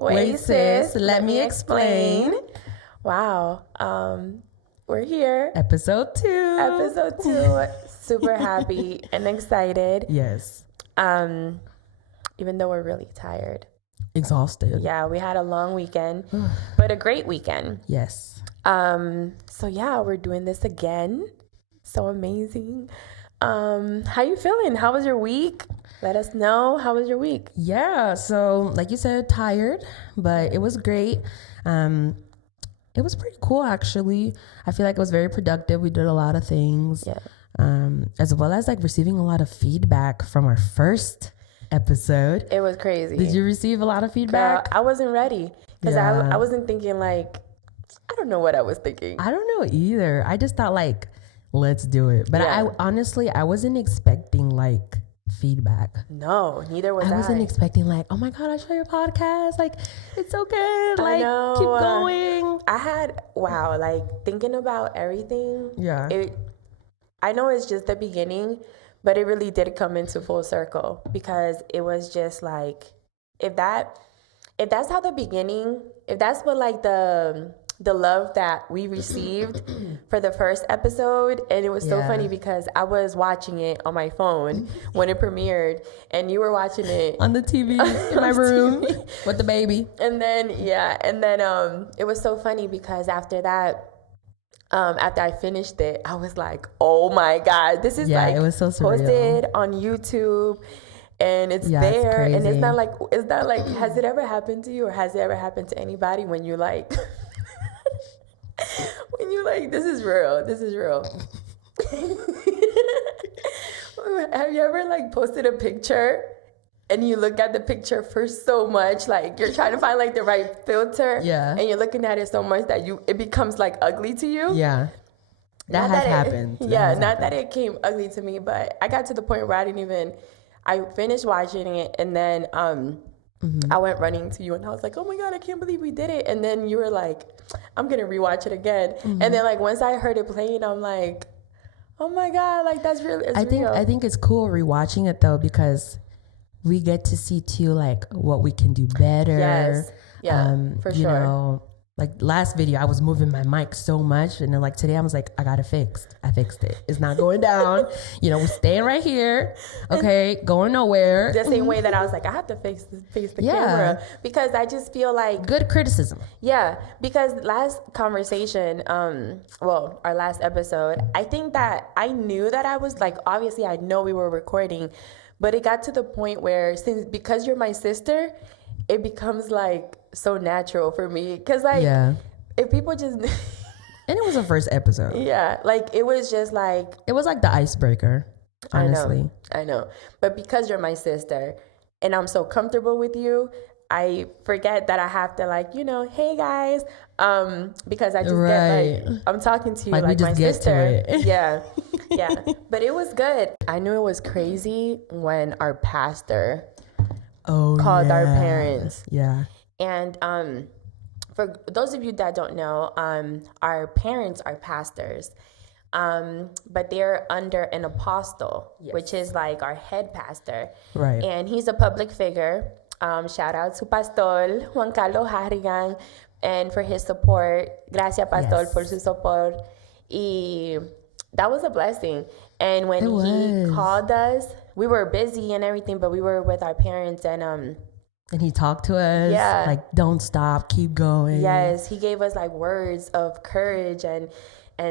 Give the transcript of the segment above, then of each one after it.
Wait, sis, let me explain. Wow. We're here. Episode 2. Super happy and excited. Yes. Even though we're really tired. Exhausted. Yeah, we had a long weekend, but a great weekend. Yes. So yeah, we're doing this again. So amazing. How you feeling? How was your week? Let us know. How was your week? Yeah, so like you said, tired, but it was great. It was pretty cool, actually. I feel like it was very productive. We did a lot of things. Yeah. As well as like receiving a lot of feedback from our first episode. It was crazy. Did you receive a lot of feedback? Girl, I wasn't ready because I wasn't thinking like, I don't know what I was thinking. I don't know either. I just thought like, let's do it. But Yeah. I wasn't expecting like feedback. No, neither was I. I wasn't expecting like, oh my God, I saw your podcast. Like, it's so good. I Like, know. keep going. I had, like thinking about everything. Yeah. I know it's just the beginning, but it really did come into full circle because it was just like, if that's how the beginning, if that's what like the love that we received for the first episode. And it was so funny because I was watching it on my phone when it premiered and you were watching it on the TV in my room with the baby. And then it was so funny because after that, after I finished it, I was like, oh my God, this is like it was so surreal. Posted on YouTube. And it's there, and it's not like, has it ever happened to you or has it ever happened to anybody when you like, this is real. Have you ever like posted a picture and you look at the picture for so much, like you're trying to find like the right filter, and you're looking at it so much that it becomes like ugly to you? Yeah, that has happened. That it came ugly to me, but I got to the point where I finished watching it and then I went running to you and I was like, oh my God, I can't believe we did it. And then you were like, I'm going to rewatch it again. And then like once I heard it playing, I'm like, oh my God, like that's really, I think it's cool rewatching it though, because we get to see too, like what we can do better. Yes. Yeah, for sure. You know, like last video, I was moving my mic so much. And then like today I was like, I got it fixed. I fixed it. It's not going down. You know, we're staying right here. Okay. Going nowhere. The same way that I was like, I have to face the camera because I just feel like. Good criticism. Yeah. Because last conversation, our last episode, I think that I knew that I was like, obviously I know we were recording, but it got to the point where because you're my sister, it becomes like so natural for me because like if people just and it was the first episode, like it was just like it was like the icebreaker, honestly. I know, but because you're my sister and I'm so comfortable with you, I forget that I have to like, you know, hey guys, because I just get like I'm talking to you like my sister. Yeah. But it was good. I knew it was crazy when our pastor called our parents. Yeah. And for those of you that don't know, our parents are pastors, but they're under an apostle, which is like our head pastor. Right. And he's a public figure. Shout out to Pastor Juan Carlos Harrigan and for his support. Gracias, Pastor, por su support. Y that was a blessing. And when he called us, we were busy and everything, but we were with our parents and he talked to us, like, don't stop, keep going. Yes, he gave us like words of courage and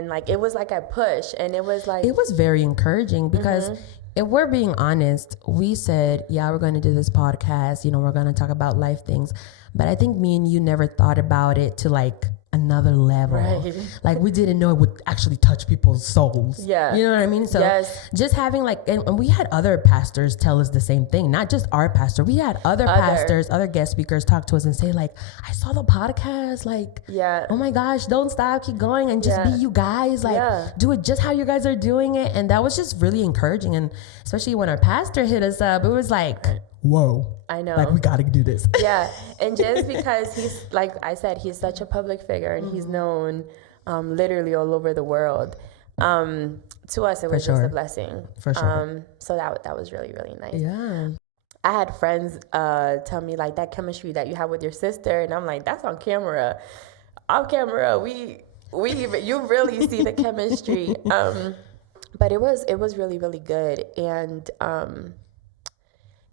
like it was like a push, and it was like it was very encouraging because if we're being honest, we said, we're going to do this podcast, you know, we're going to talk about life things, but I think me and you never thought about it to like another level. Right. Like we didn't know it would actually touch people's souls. Yeah. You know what I mean? So just having like, and we had other pastors tell us the same thing, not just our pastor. We had other pastors, other guest speakers talk to us and say like, I saw the podcast. Like, oh my gosh, don't stop, keep going and just be you guys. Like do it just how you guys are doing it. And that was just really encouraging. And especially when our pastor hit us up, it was like, whoa. I know. Like, we got to do this. Yeah. And just because he's, like I said, he's such a public figure and he's known literally all over the world. To us, it was just a blessing. For sure. So that was really, really nice. Yeah. I had friends tell me like that chemistry that you have with your sister, and I'm like, that's on camera. Off camera, you really see the chemistry. But it was really, really good. And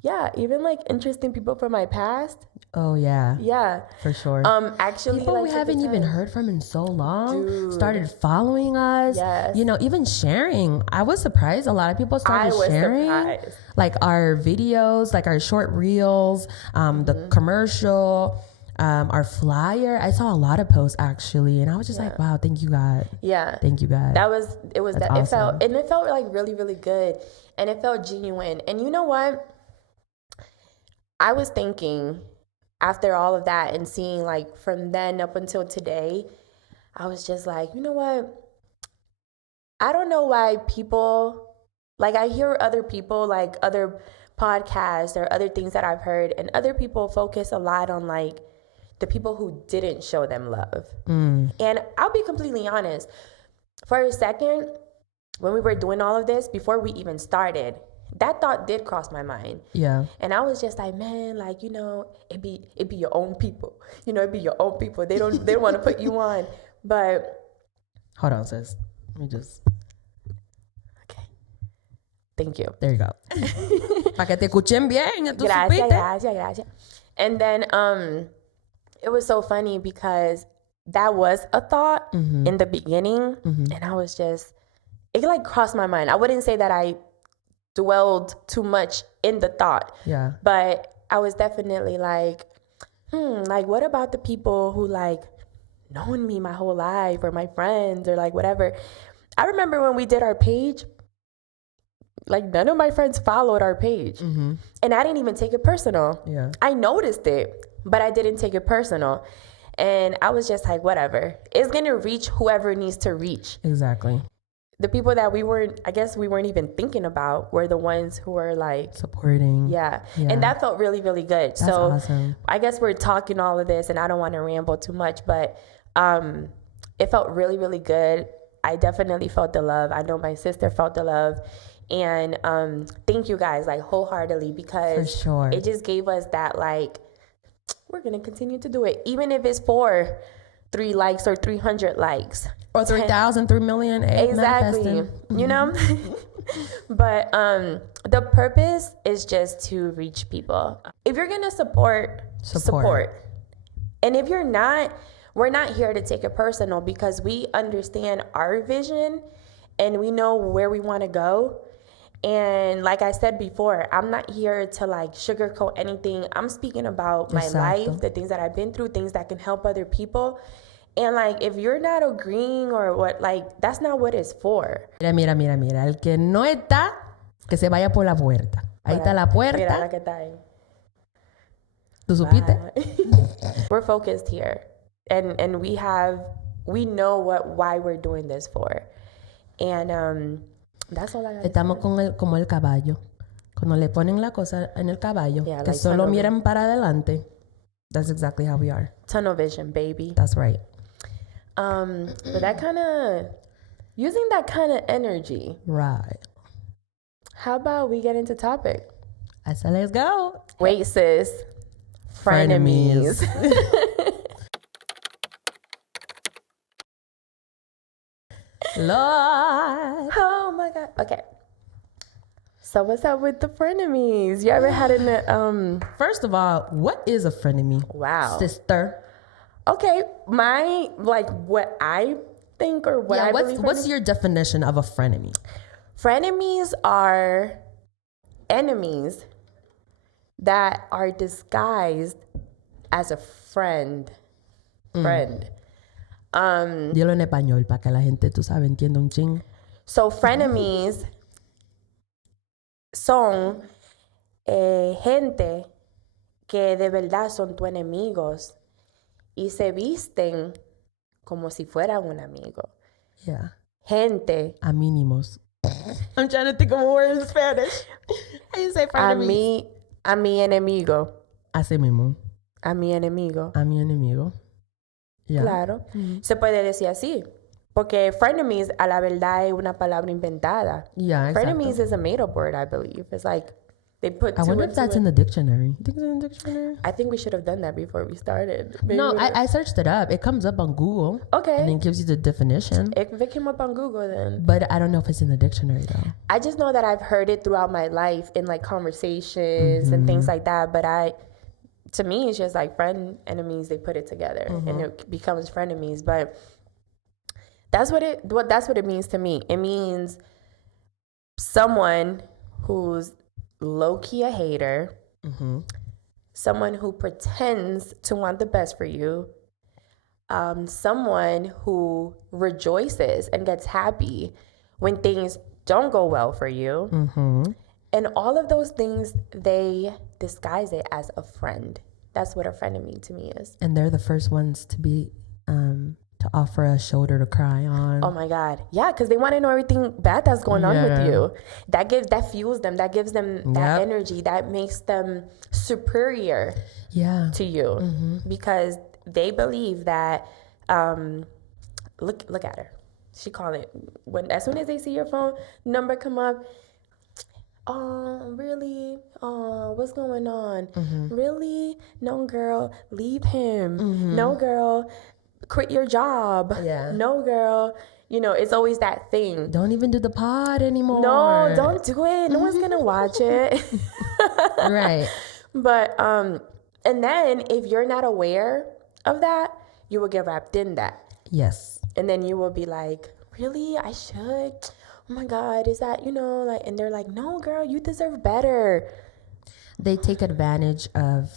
yeah, even like interesting people from my past. Oh yeah. Yeah. For sure. Actually, people like, we haven't even heard from in so long started following us. Yes. You know, even sharing. I was surprised. A lot of people started sharing surprised. like our videos, like our short reels, the commercial, our flyer. I saw a lot of posts actually, and I was just like, wow, thank you God. Yeah. Thank you God. Awesome. It felt like really, really good, and it felt genuine. And you know what? I was thinking after all of that and seeing like from then up until today, I was just like, you know what? I don't know why people, like I hear other people, like other podcasts or other things that I've heard, and other people focus a lot on like the people who didn't show them love. And I'll be completely honest, for a second, when we were doing all of this, before we even started, that thought did cross my mind. Yeah. And I was just like, man, like, you know, it be your own people. You know, it be your own people. They don't want to put you on. But hold on, sis. Let me just. Okay. Thank you. There you go. Para que te escuchen bien. Gracias. And then it was so funny because that was a thought in the beginning. And I was just, it like crossed my mind. I wouldn't say that I dwelled too much in the thought. Yeah. But I was definitely like, like what about the people who like known me my whole life, or my friends, or like whatever. I remember when we did our page, like none of my friends followed our page. And I didn't even take it personal. Yeah. I noticed it, but I didn't take it personal. And I was just like, whatever. It's going to reach whoever it needs to reach. Exactly. The people that we weren't even thinking about were the ones who were like supporting. Yeah. And that felt really, really good. That's awesome. I guess we're talking all of this and I don't want to ramble too much, but it felt really, really good. I definitely felt the love. I know my sister felt the love. And thank you guys like wholeheartedly, because for sure, it just gave us that like, we're going to continue to do it. Even if it's for 3 likes or 300 likes. Or 3,000, 3 million. Exactly. You know? But the purpose is just to reach people. If you're going to support. And if you're not, we're not here to take it personal, because we understand our vision and we know where we want to go. And like I said before, I'm not here to like sugarcoat anything. I'm speaking about my life, the things that I've been through, things that can help other people. And like, if you're not agreeing or what, like, that's not what it's for. Mira. El que no está, que se vaya por la puerta. Ahí está la puerta. Mira la que está ahí. ¿Tú supiste? We're focused here. And we know why we're doing this for. And that's all I got. Estamos como el caballo. Cuando le ponen la cosa en el caballo, que like solo miran para adelante. That's exactly how we are. Tunnel vision, baby. That's right. But that kind of, using that kind of energy. Right. How about we get into topic? I said, let's go. Wait, sis. Frenemies. Lord. Oh my God. Okay. So what's up with the frenemies? You ever had an First of all, what is a frenemy? Wow. Sister. Okay, what I think, or what I believe. What's your definition of a frenemy? Frenemies are enemies that are disguised as a friend. Dilo en español para que la gente, tú sabes, entienda un ching. So frenemies son gente que de verdad son tus enemigos y se visten como si fueran un amigo. Yeah. Gente. A mínimos. I'm trying to think of a word in Spanish. How you say frenemies? A mi enemigo. Así mismo. A mi enemigo. A mi enemigo. Yeah. Claro. Se puede decir así. Porque frenemies, a la verdad, es una palabra inventada. Yeah, exactly. Frenemies is a made-up word, I believe. It's like They put. I wonder if that's in the dictionary. You think it's in the dictionary? I think we should have done that before we started. Maybe no, I searched it up. It comes up on Google. Okay. And then gives you the definition. If it came up on Google, then. But I don't know if it's in the dictionary though. I just know that I've heard it throughout my life in like conversations and things like that. But to me, it's just like friend enemies. They put it together and it becomes frenemies. But that's what it means to me. It means someone who's low-key a hater, someone who pretends to want the best for you, someone who rejoices and gets happy when things don't go well for you. And all of those things, they disguise it as a friend. That's what a frenemy to me is. And they're the first ones to be to offer a shoulder to cry on. Oh my God. Yeah, because they want to know everything bad that's going on with you. That fuels them, that gives them that energy, that makes them superior to you. Because they believe that look at her. She call it as soon as they see your phone number come up. Oh, really? Oh, what's going on? Really? No, girl, leave him. No, girl, quit your job. No, girl, it's always that thing. Don't even do the pod anymore. No, don't do it. No one's gonna watch it. Right. But and then if you're not aware of that, you will get wrapped in that. Yes. And then you will be like, really? I should? Oh my God, is that, and they're like, no, girl, you deserve better. They take advantage of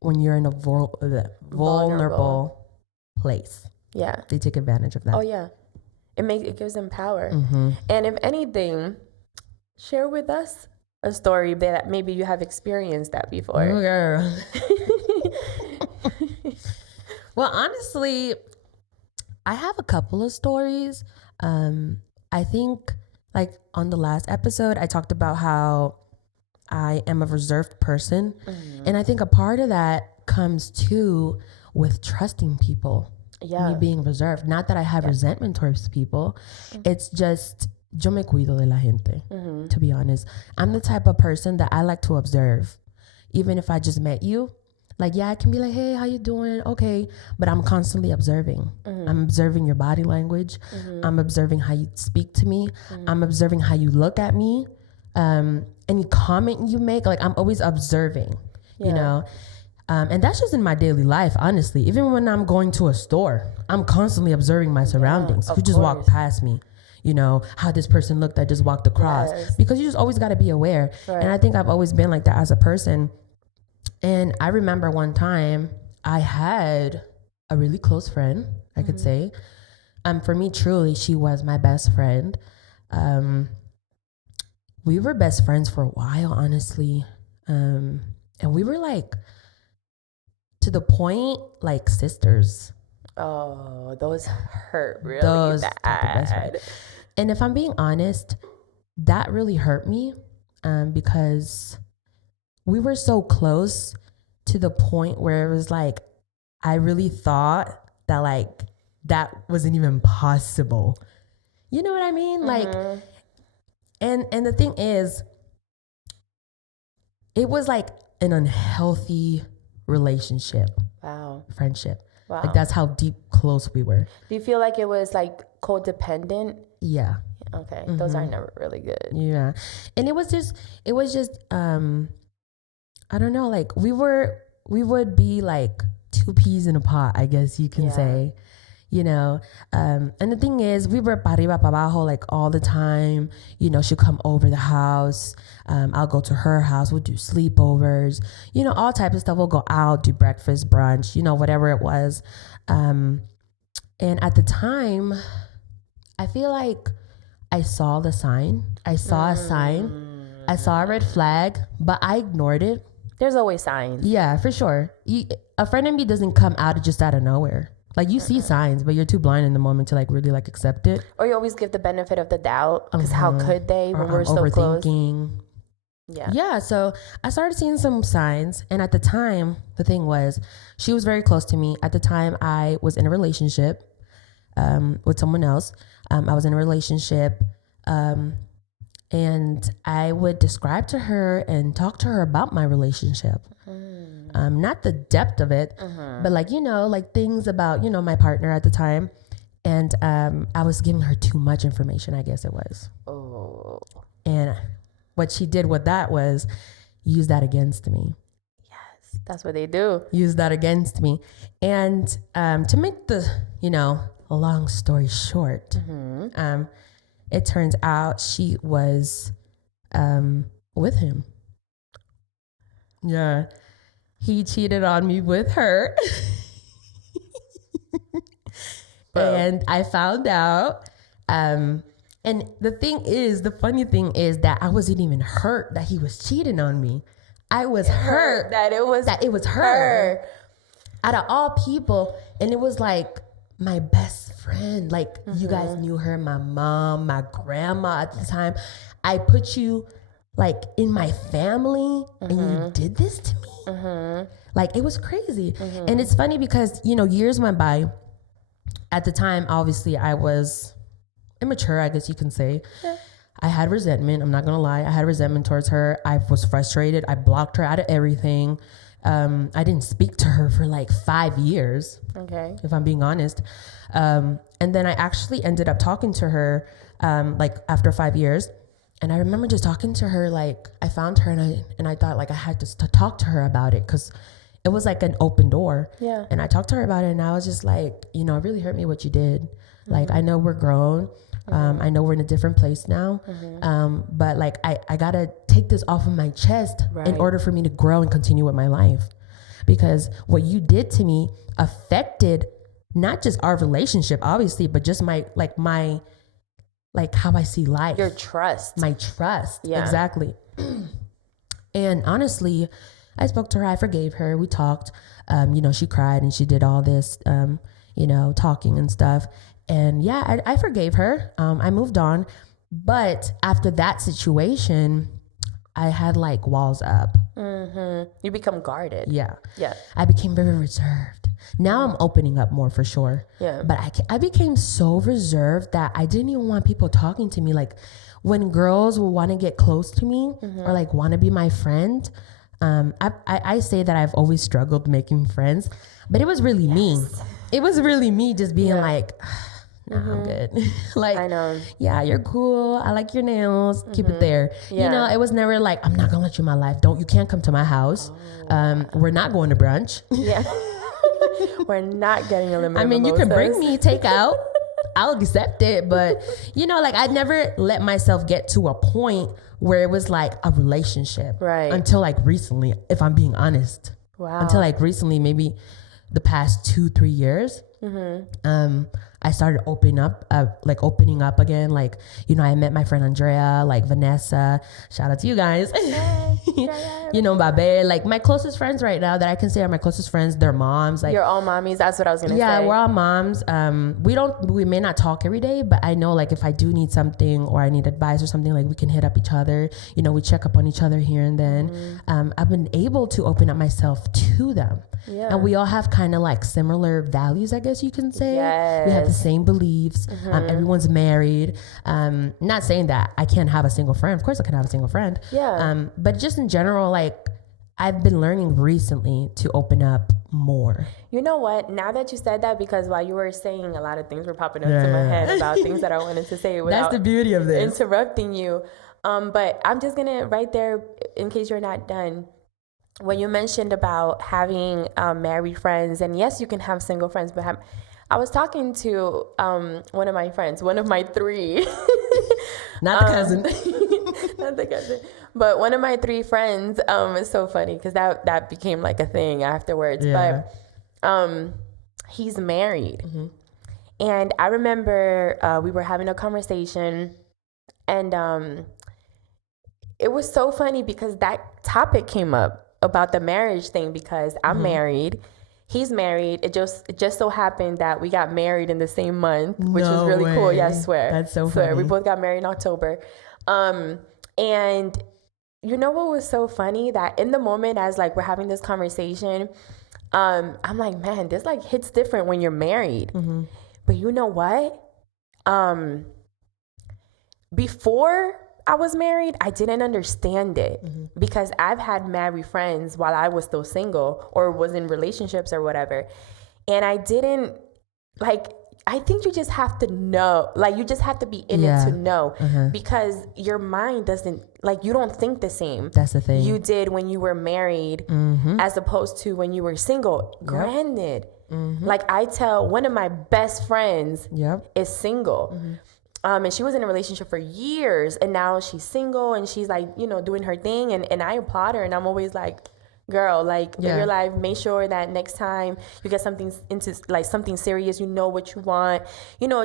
when you're in a vulnerable place. Yeah. They take advantage of that. Oh, yeah. It gives them power. And if anything, share with us a story that maybe you have experienced that before. Oh, girl. Well, honestly, I have a couple of stories. I think like on the last episode, I talked about how I am a reserved person. And I think a part of that comes too with trusting people. Me being reserved. Not that I have resentment towards people. It's just, yo me cuido de la gente, to be honest. I'm the type of person that I like to observe. Even if I just met you, like, I can be like, hey, how you doing? Okay. But I'm constantly observing. I'm observing your body language. I'm observing how you speak to me. I'm observing how you look at me. Any comment you make, like, I'm always observing, you know? And that's just in my daily life, honestly. Even when I'm going to a store, I'm constantly observing my surroundings. Who just walked past me, how this person looked that just walked across. Because you just always got to be aware. Right. And I think I've always been like that as a person. And I remember one time I had a really close friend, I could say. For me, truly, she was my best friend. We were best friends for a while, honestly. And we were like, to the point, like sisters. Oh, those hurt really bad. And if I'm being honest, that really hurt me because we were so close to the point where it was like, I really thought that like, that wasn't even possible. You know what I mean? Like, and the thing is, it was like an unhealthy relationship. Wow. Friendship. Wow. Like that's how deep close we were. Do you feel like it was like codependent? Yeah. Okay. Those are never really good. Yeah. And it was just I don't know, like we would be like two peas in a pot, I guess you can say. And the thing is, we were pa arriba, pa abajo, like all the time. She'll come over the house. I'll go to her house. We'll do sleepovers. All types of stuff. We'll go out, do breakfast, brunch, whatever it was. And at the time, I feel like I saw the sign. I saw a sign. I saw a red flag, but I ignored it. There's always signs. Yeah, for sure. A friend of me doesn't come out of nowhere. Like you see signs, but you're too blind in the moment to like really like accept it. Or you always give the benefit of the doubt because how could they when we're so close? Yeah. So I started seeing some signs, and at the time, the thing was, she was very close to me. At the time, I was in a relationship with someone else. I was in a relationship. And I would describe to her and talk to her about my relationship. Not the depth of it, but like, like things about, my partner at the time. And I was giving her too much information, I guess it was. Oh. And what she did with that was use that against me. Yes, that's what they do. Use that against me. And to make the, a long story short, it turns out she was with him. Yeah. He cheated on me with her. And I found out. And the funny thing is that I wasn't even hurt that he was cheating on me. I was hurt that it was her. Out of all people. And it was like my best friend. Like, you guys knew her, my mom, my grandma at the time. I put you like in my family and you did this to me. Like, it was crazy. And it's funny because, years went by. At the time, obviously, I was immature, I guess you can say. Yeah. I had resentment. I'm not going to lie. I had resentment towards her. I was frustrated. I blocked her out of everything. I didn't speak to her for like 5 years. Okay. If I'm being honest. And then I actually ended up talking to her like after 5 years. And I remember just talking to her, like I found her and I thought like I had to talk to her about it because it was like an open door. Yeah. And I talked to her about it and I was just like, it really hurt me what you did. Like, I know we're grown. I know we're in a different place now. But like, I got to take this off of my chest in order for me to grow and continue with my life. Because what you did to me affected not just our relationship, obviously, but just my how I see life. Your trust. My trust. Yeah. Exactly. And honestly, I spoke to her. I forgave her. We talked. She cried and she did all this, talking and stuff. And yeah, I forgave her. I moved on. But after that situation, I had like walls up. You become guarded. Yeah. Yeah. I became very reserved. Now I'm opening up more for sure. Yeah. But I became so reserved that I didn't even want people talking to me. Like when girls will want to get close to me or like want to be my friend, I say that I've always struggled making friends, but it was really me. It was really me just being like, nah, I'm good. Like, I know. Yeah, you're cool. I like your nails. Keep it there. Yeah. It was never like, I'm not going to let you in my life. You can't come to my house. We're not going to brunch. Yeah. We're not getting a limit. I mean, you can bring me takeout. I'll accept it. But, I never let myself get to a point where it was like a relationship. Right. Until like recently, if I'm being honest. Wow. Until like recently, maybe the past 2-3 years. I started opening up again. Like, I met my friend Andrea, like Vanessa. Shout out to you guys. Babe, like my closest friends right now that I can say are my closest friends. They're moms. Like, you're all mommies. That's what I was gonna say. Yeah, we're all moms. We may not talk every day, but I know like if I do need something or I need advice or something, like we can hit up each other. We check up on each other here and then. I've been able to open up myself to them. Yeah. And we all have kind of like similar values, I guess you can say. Yes. We have the same beliefs. Everyone's married. Not saying that I can't have a single friend. Of course I can have a single friend. Yeah. But just in general, like I've been learning recently to open up more. You know what? Now that you said that, because while you were saying, a lot of things were popping up to my head about things that I wanted to say without That's the beauty of this. Interrupting you. But I'm just gonna right there, in case you're not done. When you mentioned about having married friends, and yes, you can have single friends, but I was talking to one of my friends, one of my 3. Not the cousin. Not the cousin. But one of my 3 friends, it's so funny because that became like a thing afterwards. Yeah. But he's married. And I remember we were having a conversation and it was so funny because that topic came up about the marriage thing because I'm married. He's married. It just so happened that we got married in the same month, which was really cool. Yeah, I swear. That's so funny. We both got married in October. And you know what was so funny? That in the moment as like we're having this conversation, I'm like, man, this like hits different when you're married. But you know what? Before I was married, I didn't understand it because I've had married friends while I was still single or was in relationships or whatever. And I didn't I think you just have to know, you just have to be in it to know because your mind doesn't, you don't think the same. That's the thing. You did when you were married as opposed to when you were single. Yep. Granted, I tell one of my best friends is single. And she was in a relationship for years and now she's single and she's doing her thing. And I applaud her and I'm always like, girl, in your life, make sure that next time you get something into something serious, you know what you want.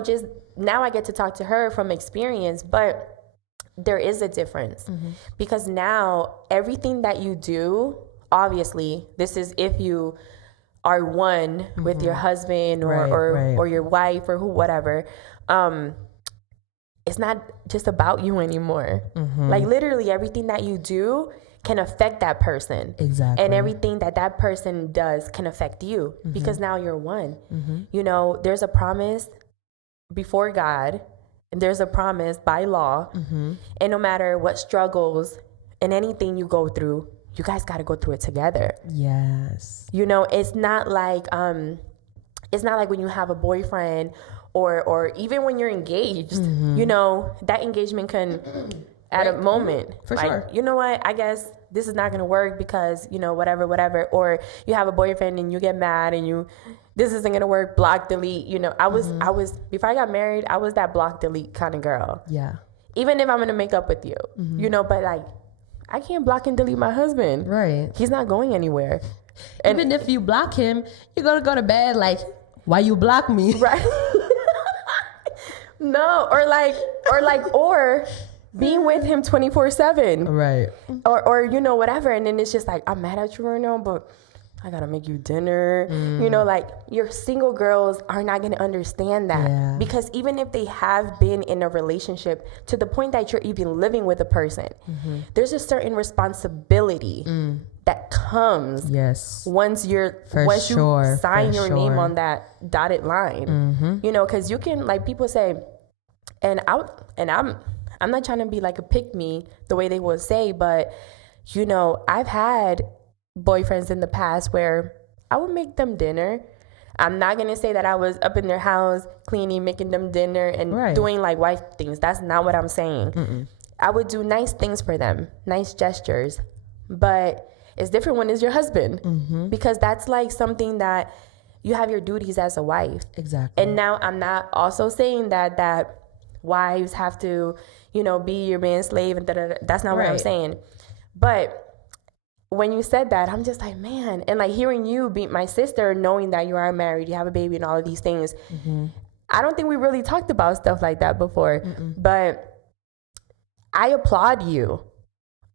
Just now I get to talk to her from experience, but there is a difference because now everything that you do, obviously, this is if you are one with your husband or your wife or whatever. It's not just about you anymore. Literally everything that you do can affect that person. Exactly. And everything that person does can affect you because now you're one. There's a promise before God and there's a promise by law. And no matter what struggles and anything you go through, you guys got to go through it together. Yes. It's not like when you have a boyfriend or even when you're engaged, that engagement can at a moment. For sure. You know what? I guess this is not going to work because, whatever. Or you have a boyfriend and you get mad and this isn't going to work. Block, delete. I was, before I got married, I was that block, delete kind of girl. Yeah. Even if I'm going to make up with you, but I can't block and delete my husband. Right. He's not going anywhere. Even if you block him, you're going to go to bed why you block me? Right. No. Or being with him 24/7. Right. Or whatever. And then it's just I'm mad at you right now, but I gotta make you dinner. Your single girls are not gonna understand that because even if they have been in a relationship to the point that you're even living with a person, there's a certain responsibility that comes once you sign your name on that dotted line. Because you can people say, and I'm not trying to be a pick-me the way they would say, but, I've had boyfriends in the past where I would make them dinner. I'm not going to say that I was up in their house cleaning, making them dinner and doing wife things. That's not what I'm saying. I would do nice things for them, nice gestures. But it's different when it's your husband because that's something that you have your duties as a wife. Exactly. And now I'm not also saying that wives have to, be your man's slave and da-da-da. That's not what I'm saying. But when you said that, I'm just man. And hearing you beat my sister, knowing that you are married, you have a baby and all of these things. I don't think we really talked about stuff like that before. But I applaud you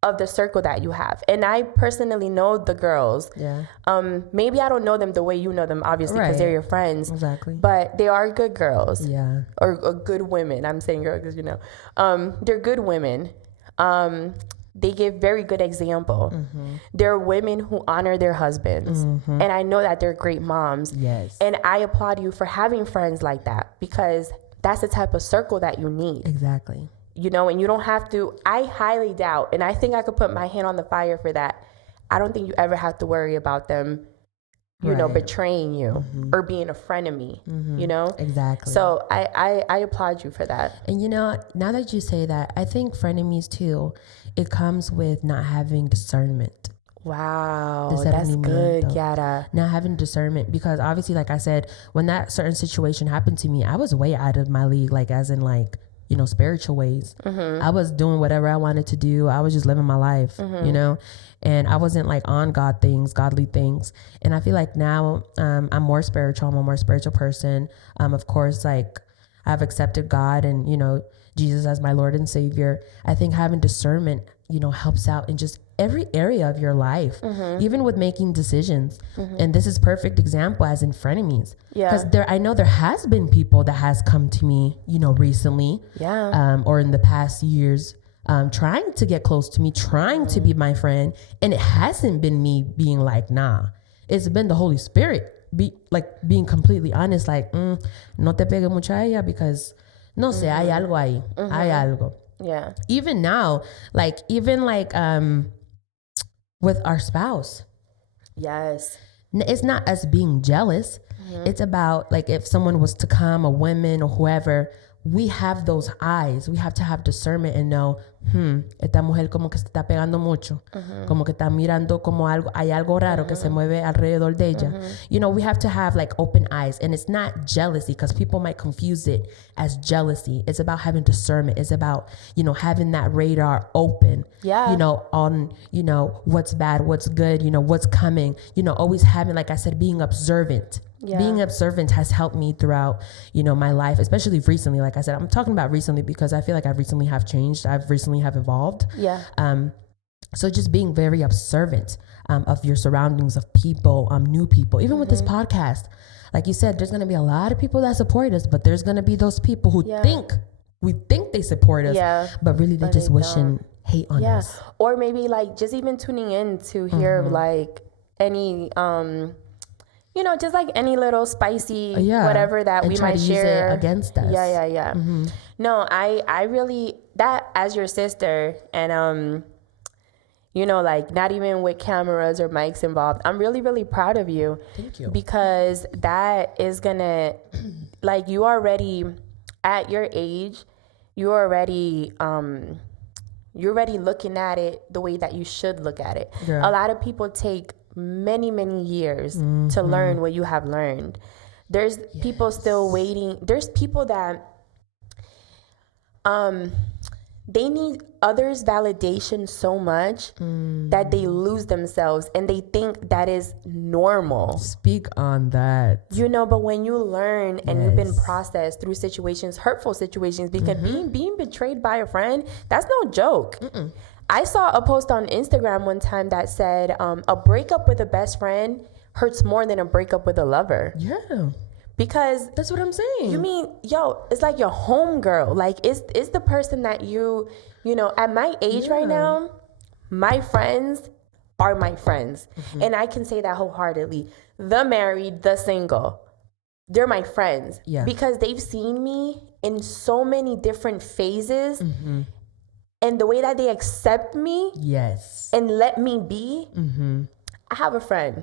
of the circle that you have. And I personally know the girls. Yeah. Maybe I don't know them the way you know them, obviously, because they're your friends. Exactly. But they are good girls. Yeah. Or good women. I'm saying girls because, they're good women. They give very good example. They're women who honor their husbands. And I know that they're great moms. Yes. And I applaud you for having friends like that because that's the type of circle that you need. Exactly. And you don't have to, I highly doubt, and I think I could put my hand on the fire for that. I don't think you ever have to worry about them, betraying you or being a frenemy, Exactly. So I applaud you for that. And, now that you say that, I think frenemies too, it comes with not having discernment. Wow, that's good, Kiara. Not having discernment because obviously, like I said, when that certain situation happened to me, I was way out of my league, as in spiritual ways. I was doing whatever I wanted to do. I was just living my life, and I wasn't on godly things. And I feel like now I'm more spiritual. I'm a more spiritual person. Of course, I've accepted God and, Jesus as my Lord and Savior. I think having discernment, helps out in just every area of your life, even with making decisions. And this is perfect example as in frenemies. Because I know there has been people that has come to me, recently, or in the past years, trying to get close to me, trying to be my friend. And it hasn't been me being nah. It's been the Holy Spirit being completely honest, no te pegue mucho a ella because no sé, hay algo ahí, hay algo. Yeah. Even now, like, with our spouse. Yes. It's not us being jealous. It's about, like, if someone was to come, a woman or whoever, we have those eyes. We have to have discernment and know, esta mujer como que se está pegando mucho. Como que está mirando como algo, hay algo raro que se mueve alrededor de ella. You know, we have to have, like, open eyes. And it's not jealousy, because people might confuse it as jealousy. It's about having discernment. It's about, you know, having that radar open. Yeah. You know, on, you know, what's bad, what's good, you know, what's coming. You know, always having, like I said, being observant. Yeah. Being observant has helped me throughout, you know, my life, especially recently. Like I said, I'm talking about recently because I feel like I recently have changed. I've recently have evolved. Yeah. So just being very observant of your surroundings, of people, new people, even with this podcast. Like you said, there's going to be a lot of people that support us, but there's going to be those people who we think they support us, but really they just wishing hate on us. Or maybe, like, just even tuning in to hear like any you know, just like any little spicy whatever that and we might share against us. Yeah. No, I really, that, as your sister, and you know, like, not even with cameras or mics involved, I'm really, really proud of you. Thank you. Because that is gonna, like, you already, at your age, you're already looking at it the way that you should look at it. Yeah. A lot of people take many, many years to learn what you have learned. There's people still waiting. There's people that they need others' validation so much that they lose themselves, and they think that is normal. Speak on that. You know, but when you learn and you've been processed through situations, hurtful situations, because being betrayed by a friend, that's no joke. I saw a post on Instagram one time that said a breakup with a best friend hurts more than a breakup with a lover. Yeah. Because that's what I'm saying. You mean, it's like your homegirl. Like, it's the person that you know, at my age right now, my friends are my friends. And I can say that wholeheartedly. The married, the single, they're my friends. Yeah. Because they've seen me in so many different phases. And the way that they accept me and let me be, I have a friend,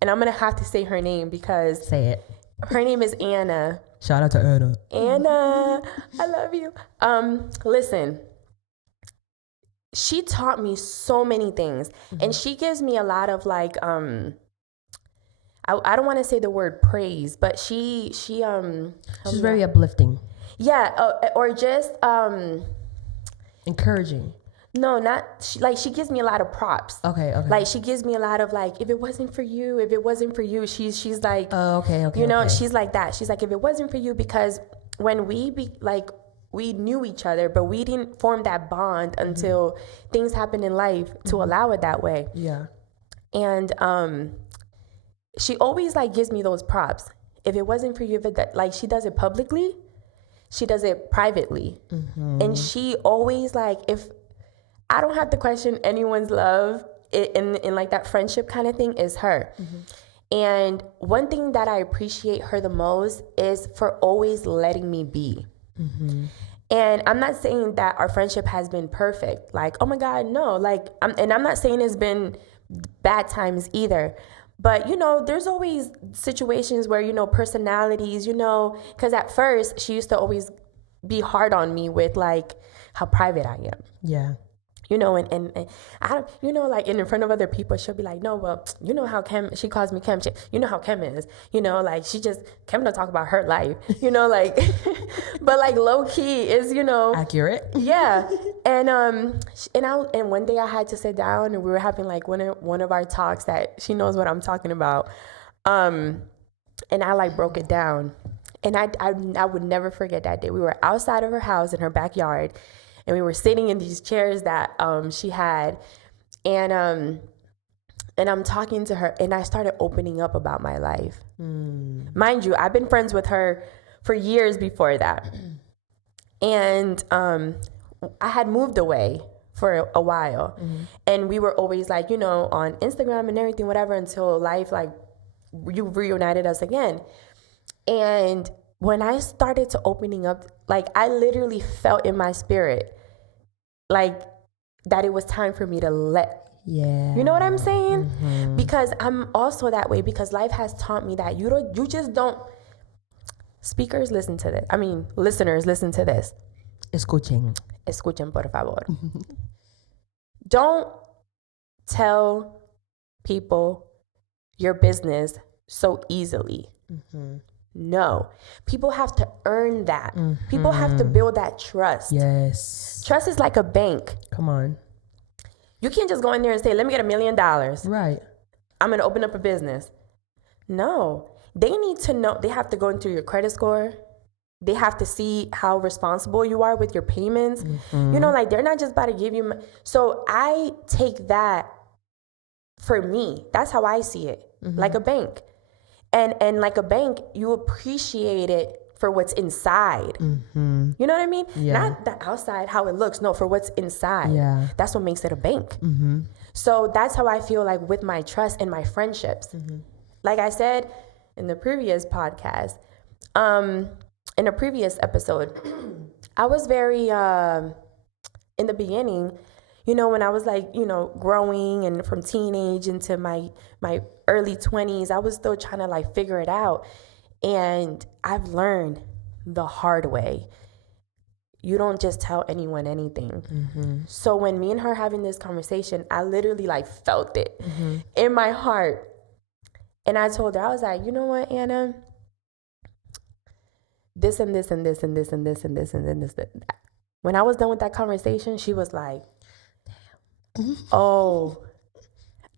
and I'm going to have to say her name because... Say it. Her name is Anna. Shout out to Anna. Anna, I love you. Listen, she taught me so many things, and she gives me a lot of, like, I don't want to say the word praise, but she's very uplifting. Yeah, or just... encouraging. No, she gives me a lot of props. Okay. Like, she gives me a lot of, like, if it wasn't for you, she's like, oh, okay. You know, she's like that. She's like, if it wasn't for you, because when we knew each other, but we didn't form that bond until things happened in life to allow it that way. Yeah. And she always, like, gives me those props. If it wasn't for you, like, she does it publicly, she does it privately. And she always, like, if I don't have to question anyone's love in like that friendship kind of thing, is her. And one thing that I appreciate her the most is for always letting me be. And I'm not saying that our friendship has been perfect. Like, oh my God, no. Like, I'm not saying it's been bad times either. But, you know, there's always situations where, you know, personalities, you know, because at first she used to always be hard on me with, like, how private I am. Yeah. You know, and I don't, you know, like, in front of other people, she'll be like, no, well, you know how she calls me Kim. You know how Kim is, you know, like, Kim don't talk about her life, you know, like, but, like, low key is, you know. Accurate. Yeah. And one day I had to sit down, and we were having, like, one of our talks that she knows what I'm talking about. And I, like, broke it down, and I would never forget that day. We were outside of her house in her backyard, and we were sitting in these chairs that she had, and I'm talking to her, and I started opening up about my life. Mind you, I've been friends with her for years before that, and I had moved away for a while, and we were always, like, you know, on Instagram and everything, whatever, until life, like, you reunited us again. And when I started to opening up, like, I literally felt in my spirit like that it was time for me to let. Yeah. You know what I'm saying? Because I'm also that way, because life has taught me that you just don't. Speakers, listen to this. I mean, listeners, listen to this. Escuchen, por favor. Don't tell people your business so easily. No. People have to earn that. People have to build that trust. Yes. Trust is like a bank. Come on. You can't just go in there and say, let me get $1 million. Right. I'm going to open up a business. No. They need to know. They have to go into your credit score. They have to see how responsible you are with your payments. You know, like they're not just about to give you. So I take that for me. That's how I see it. Like a bank. And like a bank, you appreciate it for what's inside. You know what I mean? Yeah. Not the outside, how it looks. No, for what's inside. Yeah. That's what makes it a bank. So that's how I feel like with my trust and my friendships. Like I said in the previous podcast, in a previous episode, I was very, in the beginning, you know, when I was like, you know, growing and from teenage into my early 20s, I was still trying to like figure it out. And I've learned the hard way. You don't just tell anyone anything. So when me and her having this conversation, I literally like felt it in my heart. And I told her, I was like, you know what, Anna? This and this and this and this and this and this and then this and that. When I was done with that conversation, she was like, oh,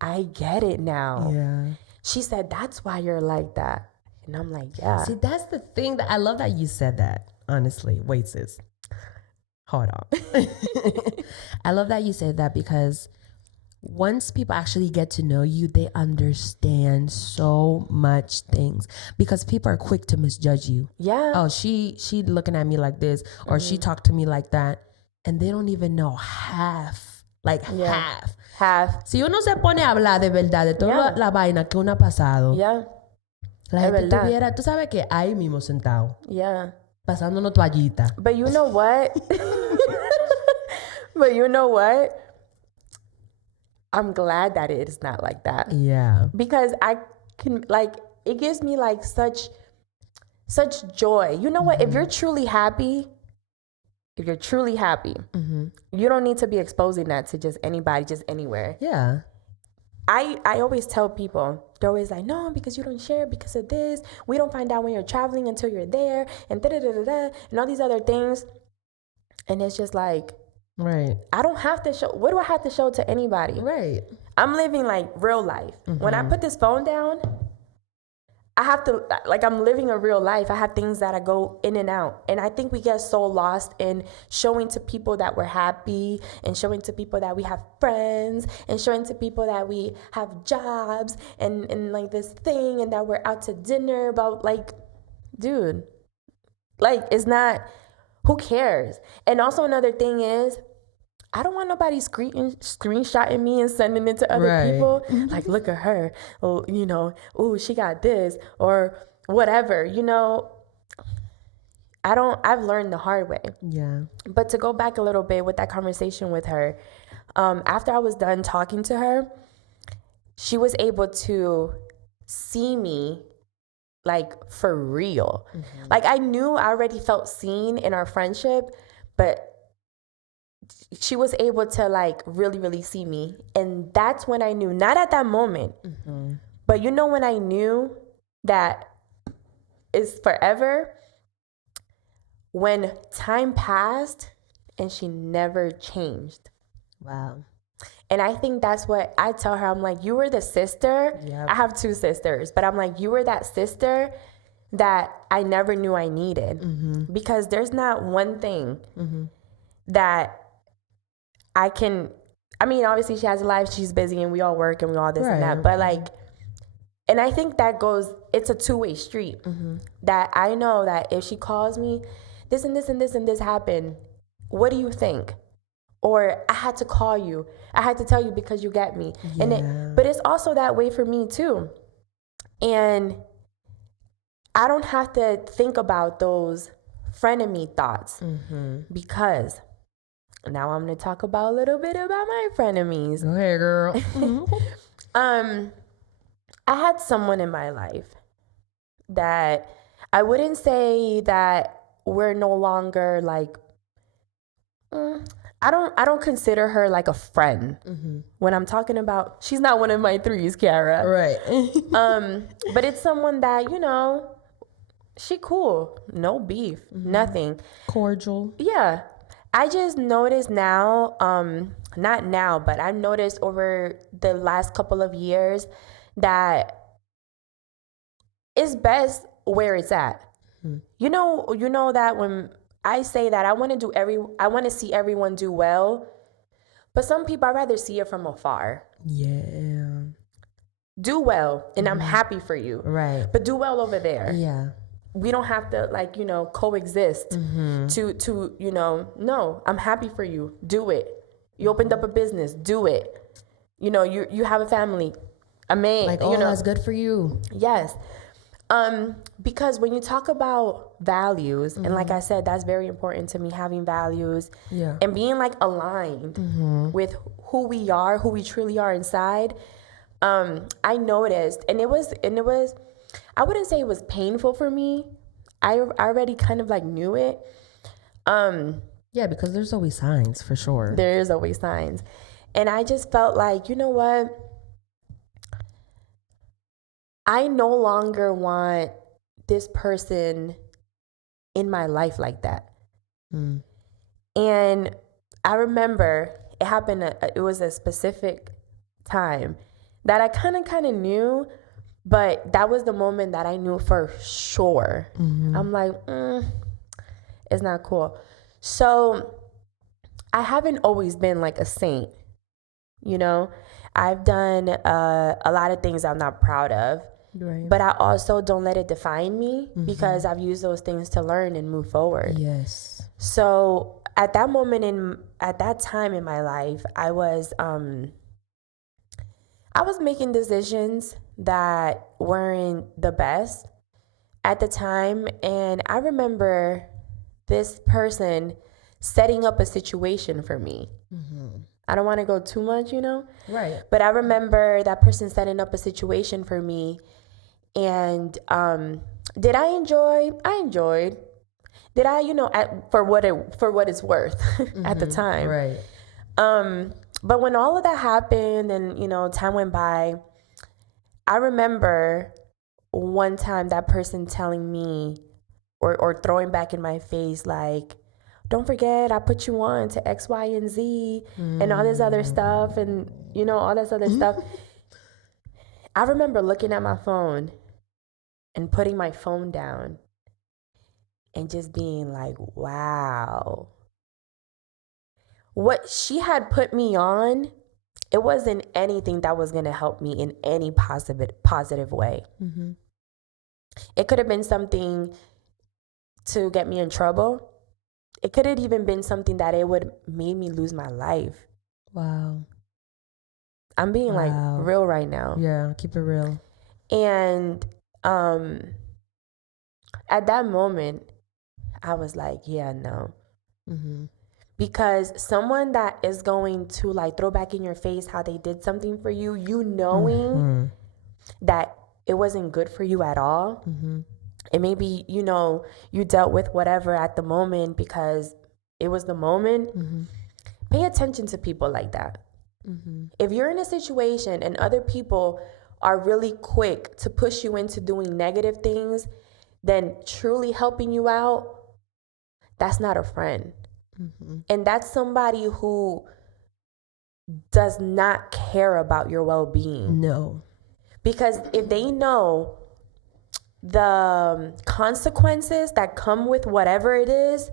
I get it now. Yeah. She said, that's why you're like that. And I'm like, yeah. See, that's the thing that I love that you said that. Honestly, wait, sis. Hold on. I love that you said that because once people actually get to know you, they understand so much things because people are quick to misjudge you. Yeah. Oh, she looking at me like this, or she talked to me like that, and they don't even know half. Like half. Si uno se pone a hablar de verdad de toda la vaina que uno ha pasado. Yeah. La gente tuviera, tú sabes que ahí mismo sentado. Yeah. Pasándonos toallita. But you know what? But you know what? I'm glad that it is not like that. Yeah. Because I can, like, it gives me like such joy. You know what? If you're truly happy, you don't need to be exposing that to just anybody, just anywhere. Yeah. I always tell people, they're always like, no, because you don't share because of this. We don't find out when you're traveling until you're there, and da-da-da-da-da, and all these other things. And it's just like, right. I don't have to show. What do I have to show to anybody? Right. I'm living like real life. When I put this phone down, I have to, like, I'm living a real life. I have things that I go in and out. And I think we get so lost in showing to people that we're happy and showing to people that we have friends and showing to people that we have jobs and like this thing and that we're out to dinner. But like, dude, like, it's not, who cares? And also another thing is, I don't want nobody screenshotting me and sending it to other people. Like, look at her. Oh, you know, oh, she got this or whatever, you know. I've learned the hard way. Yeah. But to go back a little bit with that conversation with her, after I was done talking to her, she was able to see me like for real. Like I already felt seen in our friendship, but she was able to like really, really see me. And that's when I knew, not at that moment, but you know when I knew that it's forever, when time passed and she never changed. Wow. And I think that's what I tell her. I'm like, you were the sister. Yep. I have 2 sisters, but I'm like, you were that sister that I never knew I needed. Because there's not one thing that I can, I mean, obviously she has a life, she's busy and we all work and we all this and that. But like, and I think that goes, it's a 2-way street. That I know that if she calls me, this and this and this and this happened, what do you think? Or I had to call you. I had to tell you because you get me. Yeah. But it's also that way for me too. And I don't have to think about those frenemy thoughts because now I'm going to talk about a little bit about my frenemies. Go ahead, girl. I had someone in my life that I wouldn't say that we're no longer like, I don't consider her like a friend. When I'm talking about, she's not one of my threes, Kiara. Right. But it's someone that, she cool, no beef, nothing. Cordial. Yeah. I just noticed now, not now, but I've noticed over the last couple of years that it's best where it's at. You know that when I say that I want to see everyone do well, but some people I'd rather see it from afar. Yeah. Do well, and I'm happy for you. Right. But do well over there. Yeah. We don't have to coexist to no, I'm happy for you. Do it. You opened up a business. Do it. You have a family. Amen. Like, that's good for you. Yes. Because when you talk about values, and like I said, that's very important to me, having values and being like aligned with who we are, who we truly are inside. I noticed, and it was, I wouldn't say it was painful for me. I already kind of like knew it. Yeah, because there's always signs for sure. There is always signs. And I just felt like, you know what? I no longer want this person in my life like that. And I remember it happened, it was a specific time that I kind of knew, but that was the moment that I knew for sure. I'm like, it's not cool. So I haven't always been like a saint, I've done a lot of things I'm not proud of. Right. But I also don't let it define me because I've used those things to learn and move forward. Yes. So at that moment at that time in my life, I was making decisions that weren't the best at the time. And I remember this person setting up a situation for me. I don't want to go too much, Right. But I remember that person setting up a situation for me. And did I enjoy? I enjoyed. Did I, for what it's worth at the time. Right. But when all of that happened and, time went by, I remember one time that person telling me or throwing back in my face, like, don't forget, I put you on to X, Y, and Z and all this other stuff and, all this other stuff. I remember looking at my phone and putting my phone down and just being like, wow. What she had put me on, it wasn't anything that was going to help me in any positive way. It could have been something to get me in trouble. It could have even been something that it would made me lose my life. Wow. I'm being like real right now. Yeah, keep it real. And at that moment, I was like, yeah, no. Because someone that is going to like throw back in your face how they did something for you, knowing that it wasn't good for you at all. And maybe, you dealt with whatever at the moment because it was the moment. Pay attention to people like that. If you're in a situation and other people are really quick to push you into doing negative things, then truly helping you out, that's not a friend. And that's somebody who does not care about your well-being. No. Because if they know the consequences that come with whatever it is,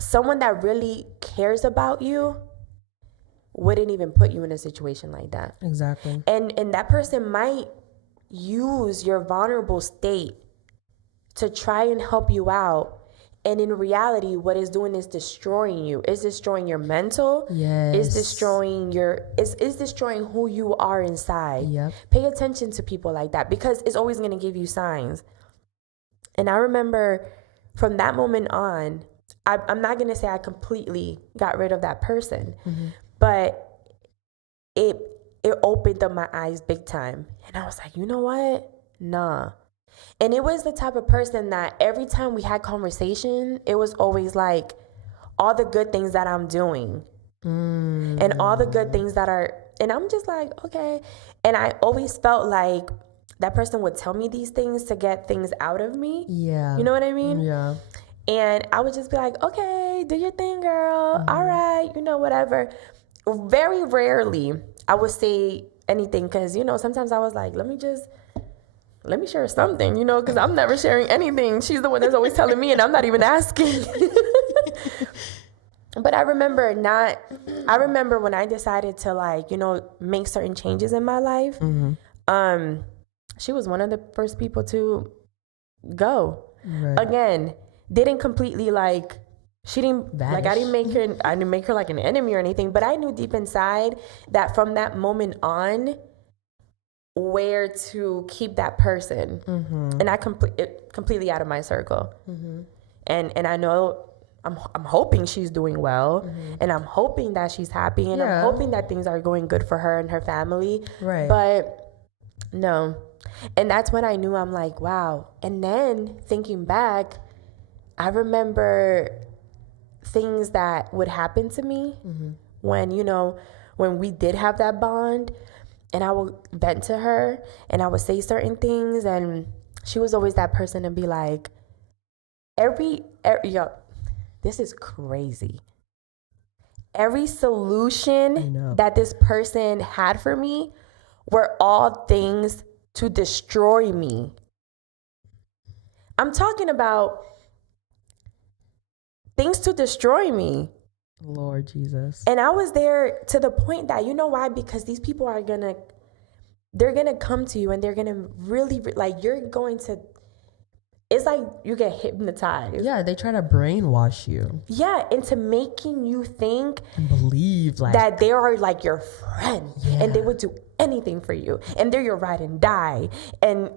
someone that really cares about you wouldn't even put you in a situation like that. Exactly. And that person might use your vulnerable state to try and help you out. And in reality, what it's doing is destroying you. It's destroying your mental. Yes. It's destroying it's destroying who you are inside. Yep. Pay attention to people like that because it's always going to give you signs. And I remember from that moment on, I'm not going to say I completely got rid of that person, but it opened up my eyes big time. And I was like, you know what? Nah. And it was the type of person that every time we had conversation, it was always like all the good things that I'm doing and all the good things that are, and I'm just like, okay. And I always felt like that person would tell me these things to get things out of me. Yeah. You know what I mean? Yeah. And I would just be like, okay, do your thing, girl. All right, whatever. Very rarely I would say anything because, sometimes I was like, let me share something, because I'm never sharing anything. She's the one that's always telling me and I'm not even asking. But I remember when I decided to make certain changes in my life. She was one of the first people to go. Right. Again, didn't completely she didn't vanish. I didn't make her like an enemy or anything, but I knew deep inside that from that moment on where to keep that person. And I completely out of my circle. And I know I'm hoping she's doing well, and I'm hoping that she's happy, and I'm hoping that things are going good for her and her family. Right. But no. And that's when I knew, I'm like, wow. And then thinking back, I remember things that would happen to me when we did have that bond, and I would vent to her and I would say certain things, and she was always that person to be like, this is crazy. Every solution that this person had for me were all things to destroy me. I'm talking about things to destroy me. Lord Jesus. And I was there to the point that, you know why? Because these people they're going to come to you and they're going to really, it's like you get hypnotized. Yeah, they try to brainwash you. Yeah, into making you think and believe that they are like your friend and they would do anything for you and they're your ride and die and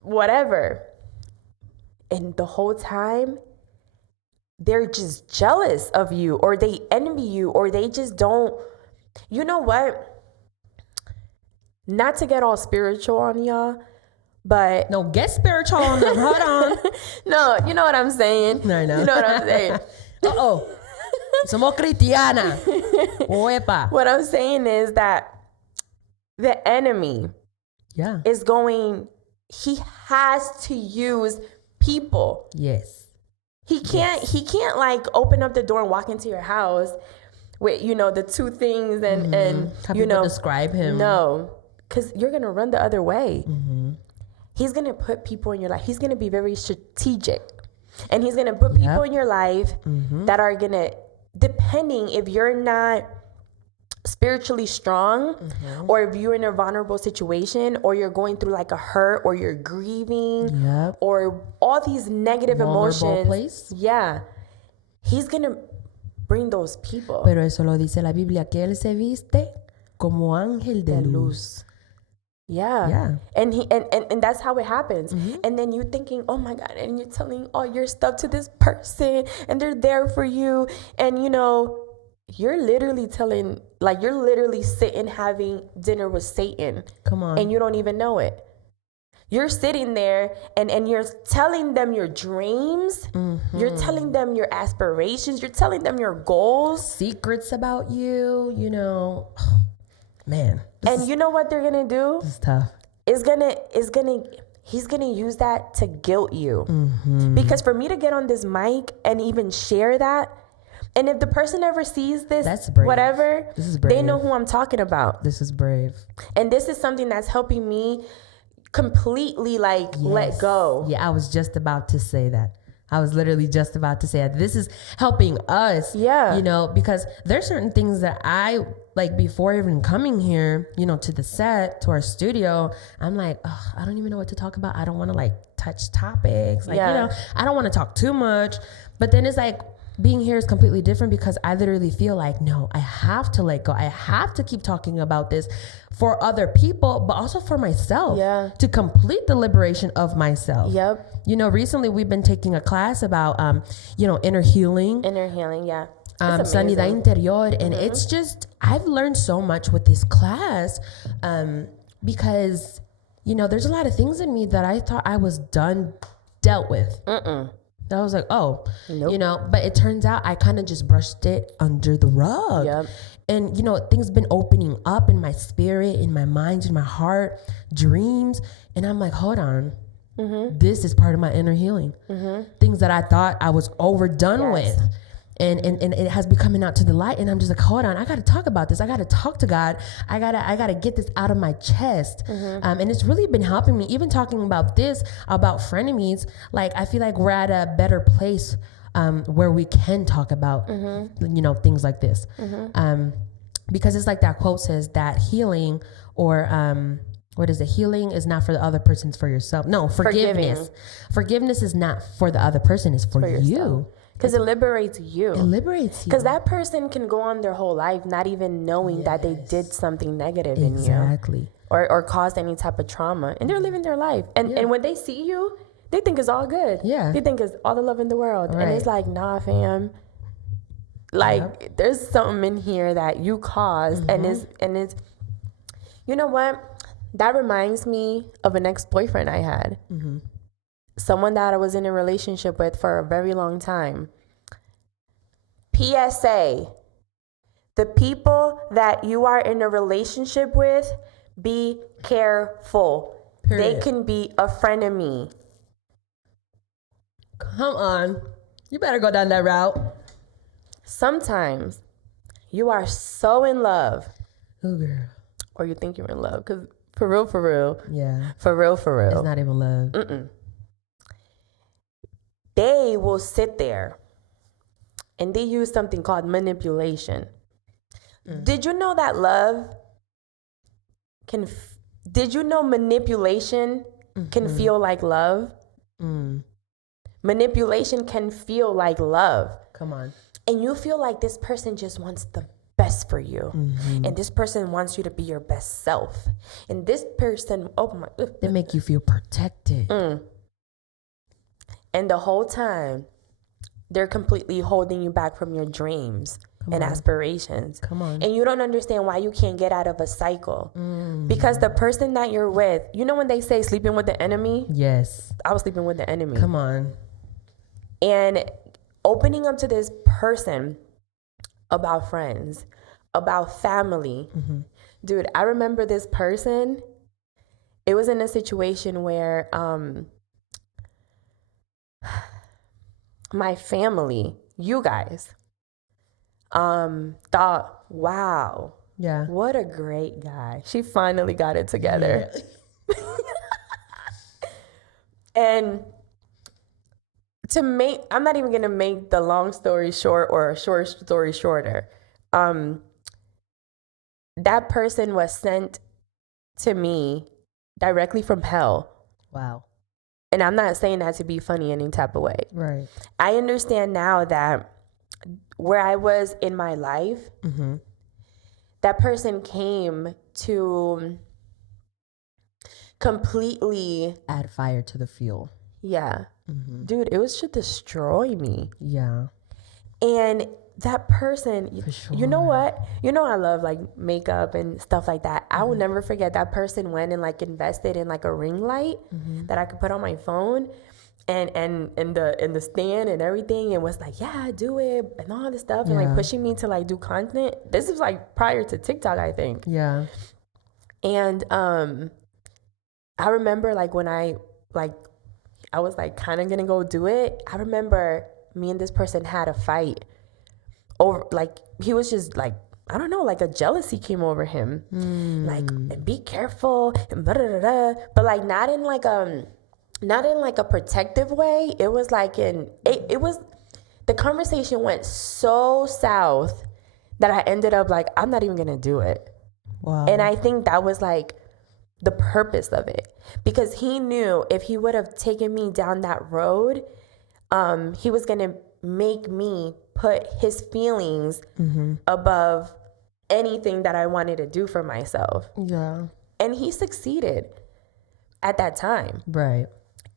whatever. And the whole time, they're just jealous of you, or they envy you, or they just don't. You know what? Not to get all spiritual on y'all, but no, get spiritual on them. Hold on. No, you know what I'm saying. I know. You know what I'm saying. Somos cristiana. Oepa. What I'm saying is that the enemy he has to use people. Yes. He can't open up the door and walk into your house with, the two things and how people describe him. No, because you're going to run the other way. He's going to put people in your life. He's going to be very strategic. And he's going to put people in your life that are going to, depending if you're not spiritually strong or if you're in a vulnerable situation or you're going through like a hurt or you're grieving or all these negative emotions. Place. Yeah. He's going to bring those people. Pero eso lo dice la Biblia, que él se viste como ángel de luz. Yeah. And and that's how it happens. And then you're thinking, oh my God, and you're telling all your stuff to this person and they're there for you. And you're literally sitting having dinner with Satan. Come on. And you don't even know it. You're sitting there and you're telling them your dreams. You're telling them your aspirations. You're telling them your goals. Secrets about you, Man. And you know what they're going to do? It's tough. He's going to use that to guilt you. Because for me to get on this mic and even share that, and if the person ever sees this, that's brave. Whatever, this is brave. They know who I'm talking about. This is brave. And this is something that's helping me completely let go. Yeah, I was just about to say that. I was literally just about to say that. This is helping us. Yeah. Because there's certain things that I, before even coming here, to the set, to our studio, I'm like, I don't even know what to talk about. I don't want to touch topics. I don't want to talk too much. But then it's like, being here is completely different because I literally feel like, no, I have to let go. I have to keep talking about this for other people, but also for myself, to complete the liberation of myself. You know, recently we've been taking a class about, you know, inner healing. Sanidad interior. And it's just, I've learned so much with this class, because, you know, there's a lot of things in me that I thought I was dealt with. I was like, oh, you know, but it turns out I kind of just brushed it under the rug. And, you know, things been opening up in my spirit, in my mind, in my heart, dreams. And I'm like, hold on. This is part of my inner healing. Things that I thought I was overdone with. And it has been coming out to the light. And I'm just like, hold on, I got to talk about this. I got to talk to God. I got to get this out of my chest. And it's really been helping me. Even talking about this, about frenemies, like, I feel like we're at a better place where we can talk about, you know, things like this. Because it's like that quote says that healing or, what is it? Healing is not for the other person, it's for yourself. No, forgiveness is not for the other person, it's for you. Because it liberates you. Because that person can go on their whole life not even knowing that they did something negative in you. Exactly. Or caused any type of trauma. And they're living their life. And when they see you, they think it's all good. They think it's all the love in the world. And it's like, nah, fam. Like, there's something in here that you caused. And it's, you know what? That reminds me of an ex-boyfriend I had. Someone that I was in a relationship with for a very long time. PSA, the people that you are in a relationship with, be careful. Period. They can be a frenemy. Come on. You better go down that route. Sometimes you are so in love. Oh, girl. Or you think you're in love. Because for real. Yeah. For real. It's not even love. They will sit there and they use something called manipulation. Did you know that love did you know manipulation can feel like love? Manipulation can feel like love. Come on. And you feel like this person just wants the best for you. And this person wants you to be your best self. And this person, they make you feel protected. And the whole time, they're completely holding you back from your dreams and aspirations. Come on. And you don't understand why you can't get out of a cycle. Because the person that you're with, you know when they say sleeping with the enemy? Yes. I was sleeping with the enemy. Come on. And opening up to this person about friends, about family. Dude, I remember this person. It was in a situation where my family, you guys, thought, wow, what a great guy. She finally got it together. And I'm not even going to make the long story short or a short story shorter. That person was sent to me directly from hell. Wow. And I'm not saying that to be funny any type of way. Right. I understand now that where I was in my life, that person came to completely add fire to the fuel. Yeah. Dude, it was to destroy me. Yeah. And that person, For sure. you know what? You know I love like makeup and stuff like that. I will never forget that person went and like invested in like a ring light that I could put on my phone and in the stand and everything, and was like, yeah, do it and all this stuff and like pushing me to like do content. This is like prior to TikTok, I think. Yeah. And I remember like when I was like kind of gonna go do it. I remember me and this person had a fight over, like, he was just like, I don't know, like a jealousy came over him. Like, and be careful and blah, blah, blah, blah. But like not in like a protective way. It was like the conversation went so south that I ended up like, I'm not even gonna do it. Wow. And I think that was like the purpose of it, because he knew if he would have taken me down that road, he was gonna make me put his feelings above anything that I wanted to do for myself. Yeah. And he succeeded at that time. Right.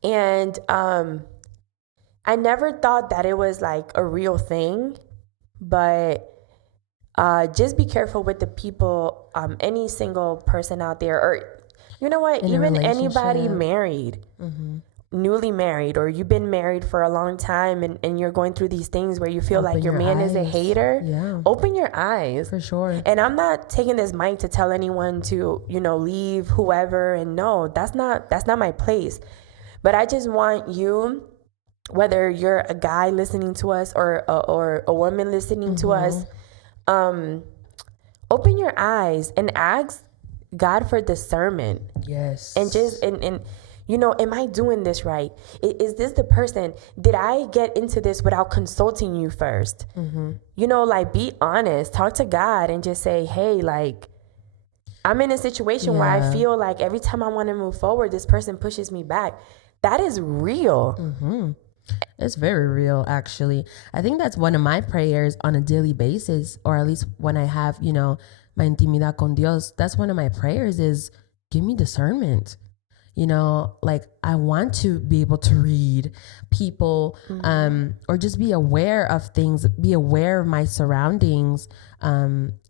And I never thought that it was like a real thing, but just be careful with the people, any single person out there, or you know what, even anybody married, newly married, or you've been married for a long time and you're going through these things where you feel like your man is a hater. Yeah. Open your eyes. For sure. And I'm not taking this mic to tell anyone to, leave whoever. And no, that's not my place. But I just want you, whether you're a guy listening to us or a woman listening to us, open your eyes and ask God for discernment. Yes. And just, and am I doing this right? Is this the person? Did I get into this without consulting you first? Be honest, talk to God and just say, hey, like, I'm in a situation where I feel like every time I want to move forward, this person pushes me back. That is real. It's very real, actually. I think that's one of my prayers on a daily basis, or at least when I have, my intimidad con Dios. That's one of my prayers is give me discernment. Like I want to be able to read people, or just be aware of things, be aware of my surroundings,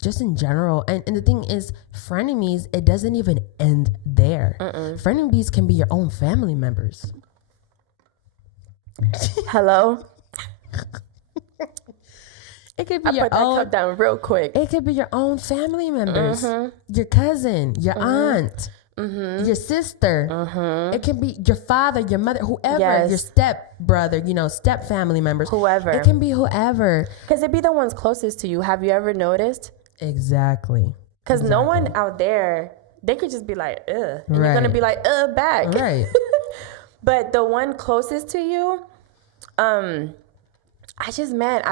just in general. And the thing is, frenemies, it doesn't even end there. Frenemies can be your own family members. Hello? It could be I put that cup down real quick. It could be your own family members, your cousin, your aunt, your sister. It can be your father, your mother, whoever, your step brother, step family members, whoever. It can be whoever. Because it be the ones closest to you. Have you ever noticed? Exactly. Because no one out there, they could just be like, ugh. And you're going to be like, back. Right. But the one closest to you, I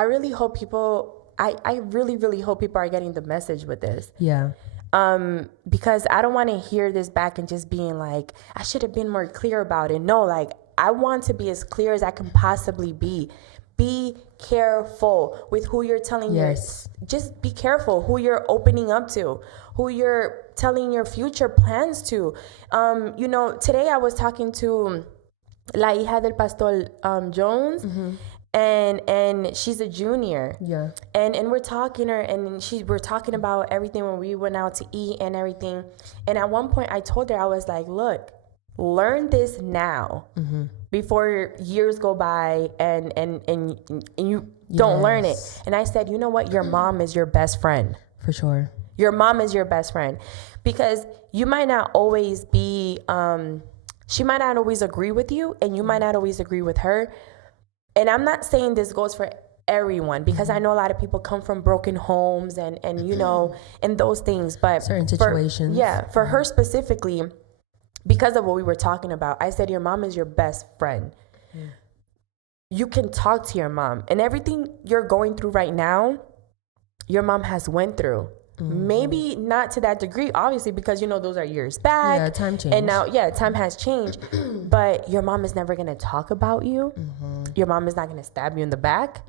really hope people, I really, really hope people are getting the message with this. Yeah. Because I don't want to hear this back and just being like, I should have been more clear about it. No, like, I want to be as clear as I can possibly be. Be careful with who you're telling just be careful who you're opening up to, who you're telling your future plans to. Today I was talking to La hija del pastor Jones, and she's a junior. Yeah. And we're talking we're talking about everything when we went out to eat and everything. And at one point I told her, I was like, look, learn this now before years go by and you don't learn it. And I said, you know what? Your mom is your best friend. For sure. Your mom is your best friend, because you might not always be, she might not always agree with you, and you might not always agree with her. And I'm not saying this goes for everyone, because I know a lot of people come from broken homes and and those things, but certain situations. For her specifically, because of what we were talking about, I said, your mom is your best friend. You can talk to your mom, and everything you're going through right now, your mom has went through. Maybe not to that degree, obviously, because those are years back. Yeah, time changed. And now, time has changed. But your mom is never going to talk about you. Your mom is not going to stab you in the back.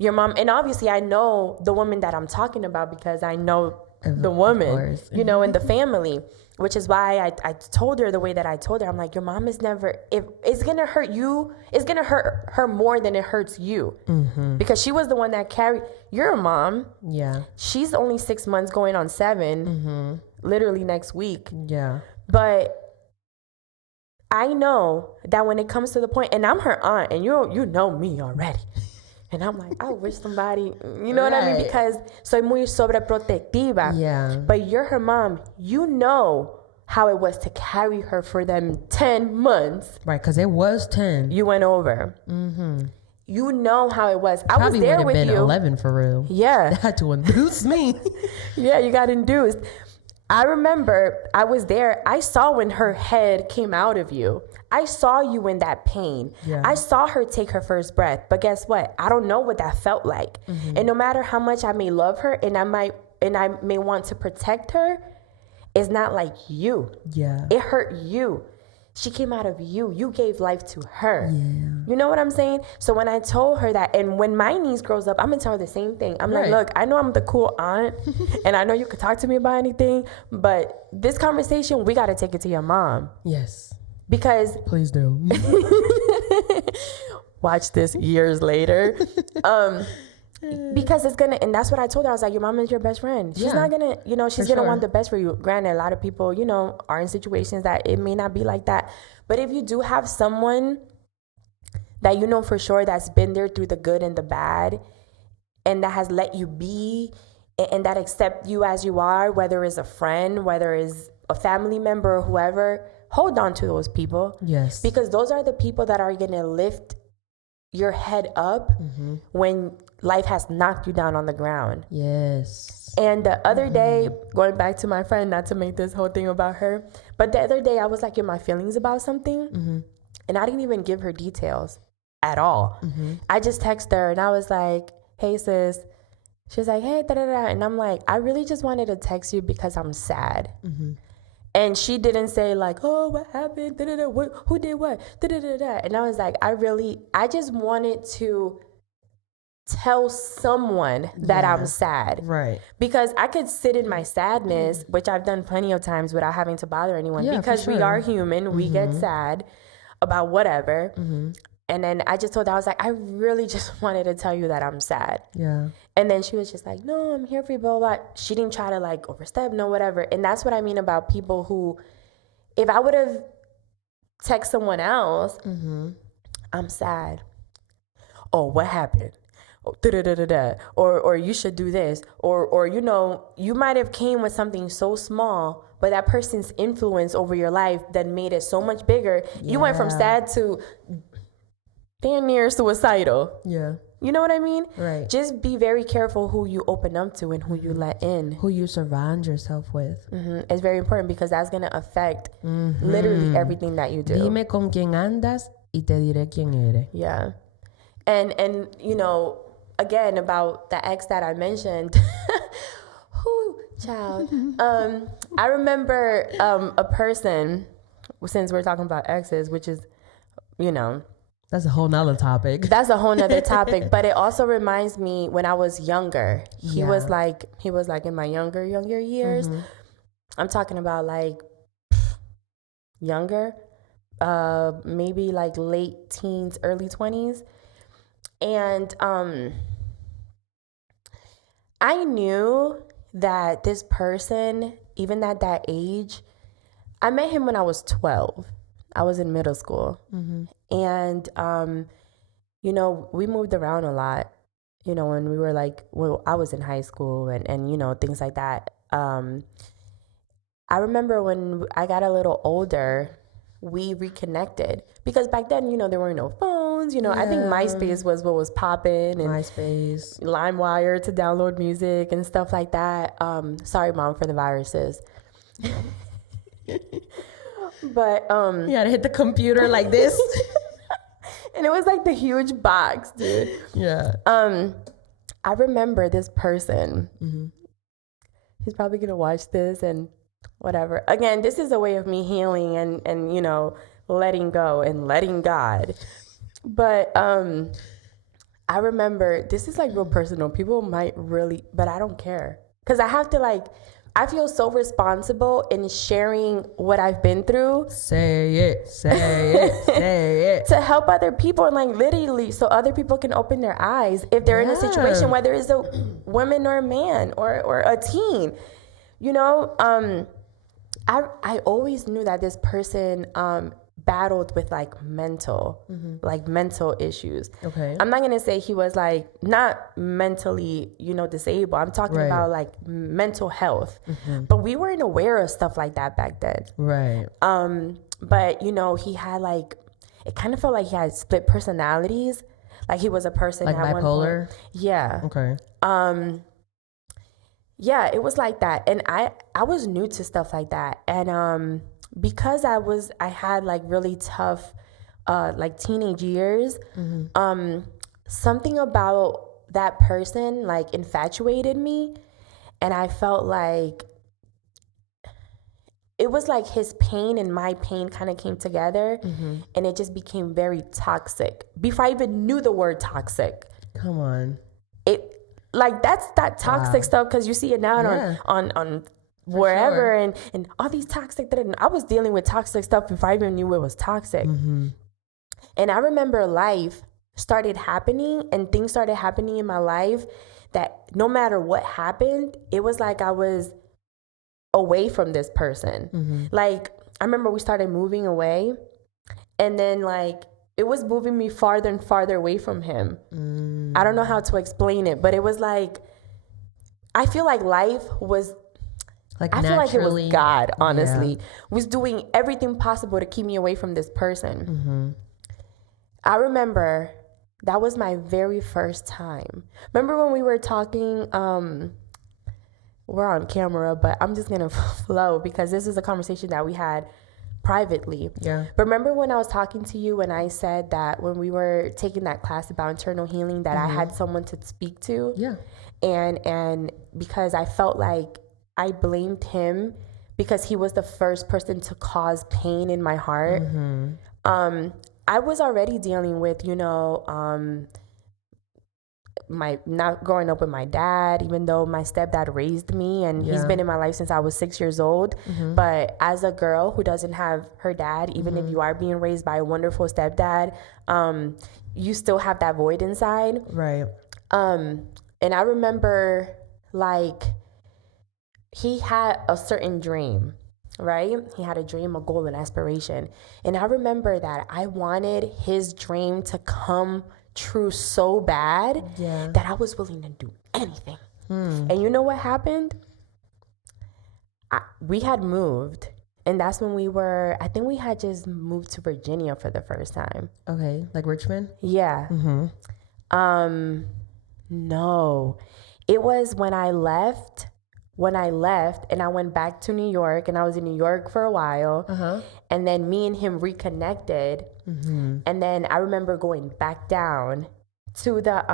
Your mom, and obviously I know the woman that I'm talking about, because I know the woman, in the family, which is why I told her the way that I told her. I'm like, your mom is never, if it's going to hurt you, it's going to hurt her more than it hurts you, because she was the one that carried your mom. Yeah. She's only 6 months going on 7, literally next week. Yeah. But I know that when it comes to the point, and I'm her aunt, and you know me already. And I'm like, I wish somebody, what I mean? Because soy muy sobreprotectiva. Yeah. But you're her mom. You know how it was to carry her for them 10 months. Right, because it was 10. You went over. You know how it was. I was there with been you. 11 for real. Yeah. They had to induce me. Yeah, you got induced. I remember I was there. I saw when her head came out of you. I saw you in that pain. Yeah. I saw her take her first breath. But guess what? I don't know what that felt like. And no matter how much I may love her and I may want to protect her, it's not like you. Yeah. It hurt you. She came out of you. You gave life to her. Yeah. You know what I'm saying? So when I told her that, and when my niece grows up, I'm going to tell her the same thing. I'm like, look, I know I'm the cool aunt, and I know you could talk to me about anything, but this conversation, we got to take it to your mom. Yes. Because... Please do. Watch this years later. Because it's gonna, and that's what I told her. I was like, your mom is your best friend. She's not gonna, you know, she's gonna want the best for you. Granted, a lot of people, you know, are in situations that it may not be like that. But if you do have someone that you know for sure that's been there through the good and the bad, and that has let you be, and that accept you as you are, whether it's a friend, whether it's a family member or whoever, hold on to those people. Yes. Because those are the people that are gonna lift your head up when life has knocked you down on the ground. Yes. And the other day, going back to my friend, not to make this whole thing about her, but the other day I was like in my feelings about something, and I didn't even give her details at all. I just texted her and I was like, hey sis. She's like, hey, da-da-da. And I'm like, I really just wanted to text you because I'm sad. And she didn't say like, oh, what happened? Da-da-da. Who did what? Da-da-da-da. And I was like, I just wanted to tell someone that I'm sad. Right. Because I could sit in my sadness, which I've done plenty of times without having to bother anyone. Yeah, because we are human. We get sad about whatever. And then I just told her, I was like, I really just wanted to tell you that I'm sad. Yeah. And then she was just like, no, I'm here for you, blah, blah, blah. She didn't try to like overstep, no, whatever. And that's what I mean about people who, if I would have texted someone else, I'm sad. Oh, what happened? Oh, da-da-da-da-da. Or you should do this. Or, you know, you might have came with something so small, but that person's influence over your life then made it so much bigger. Yeah. You went from sad to damn near suicidal. Yeah. You know what I mean? Right. Just be very careful who you open up to and who you let in. Who you surround yourself with. It's very important because that's going to affect literally everything that you do. Dime con quién andas y te diré quién eres. Yeah. And you know, again, about the ex that I mentioned. Whoo, child. I remember a person, since we're talking about exes, which is, you know, that's a whole nother topic. That's a whole nother topic. But it also reminds me when I was younger. He was like in my younger years. I'm talking about like younger, maybe like late teens, early 20s. And I knew that this person, even at that age, I met him when I was 12. I was in middle school. And, you know, we moved around a lot, you know, when we were like, well, I was in high school and, you know, things like that. I remember when I got a little older, we reconnected because back then, you know, there were no phones, you know, I think MySpace was what was popping, and MySpace, LimeWire to download music and stuff like that. Sorry, Mom, for the viruses. But you gotta hit the computer like this. And it was like the huge box, dude. Yeah. I remember this person. He's probably gonna watch this and whatever. Again, this is a way of me healing and you know, letting go and letting God. But I remember, this is like real personal. People might really, but I don't care. Because I have to like, I feel so responsible in sharing what I've been through. Say it, say it, say it. To help other people and like literally so other people can open their eyes if they're in a situation, whether it's a woman or a man or a teen. You know, I always knew that this person battled with like mental issues. Okay. I'm not gonna say he was like not mentally, you know, disabled. I'm talking about like mental health. But we weren't aware of stuff like that back then. Right. But you know, he had like, it kind of felt like he had split personalities. Like he was a person like at bipolar. One point. Yeah. Okay. Yeah, it was like that. And I was new to stuff like that. And because I had like really tough like teenage years, something about that person like infatuated me, and I felt like it was like his pain and my pain kind of came together, and it just became very toxic before I even knew the word toxic. Come on. It like that's that toxic stuff, because you see it now on wherever, and all these toxic that I was dealing with toxic stuff before I even knew it was toxic. And I remember life started happening and things started happening in my life that no matter what happened, it was like I was away from this person. Like, I remember we started moving away, and then like it was moving me farther and farther away from him. I don't know how to explain it, but it was like, I feel like life was like, I feel like it was God, honestly, was doing everything possible to keep me away from this person. I remember that was my very first time. Remember when we were talking, we're on camera, but I'm just going to flow because this is a conversation that we had privately. But remember when I was talking to you and I said that when we were taking that class about internal healing that I had someone to speak to? And because I felt like I blamed him because he was the first person to cause pain in my heart. I was already dealing with, my not growing up with my dad, even though my stepdad raised me and he's been in my life since I was 6 years old. But as a girl who doesn't have her dad, even if you are being raised by a wonderful stepdad, you still have that void inside. And I remember like he had a certain dream, right? He had a dream, a goal, an aspiration. And I remember that I wanted his dream to come true so bad that I was willing to do anything. And you know what happened? We had moved, and that's when I think we had just moved to Virginia for the first time. Okay, like Richmond? Yeah. No, it was when I left and I went back to New York, and I was in New York for a while. And then me and him reconnected. And then I remember going back down to the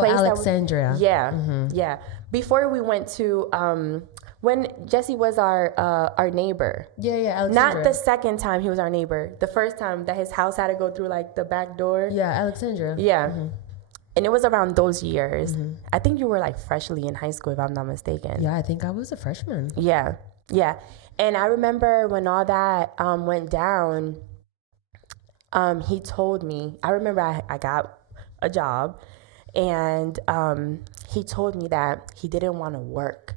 place Alexandria. Yeah. Before we went to when Jesse was our neighbor. Alexandria. Not the second time he was our neighbor. The first time that his house had to go through like the back door. Alexandria. And it was around those years. I think you were like freshly in high school, if I'm not mistaken. Yeah, I think I was a freshman. Yeah. And I remember when all that went down, he told me, I remember I got a job, and he told me that he didn't want to work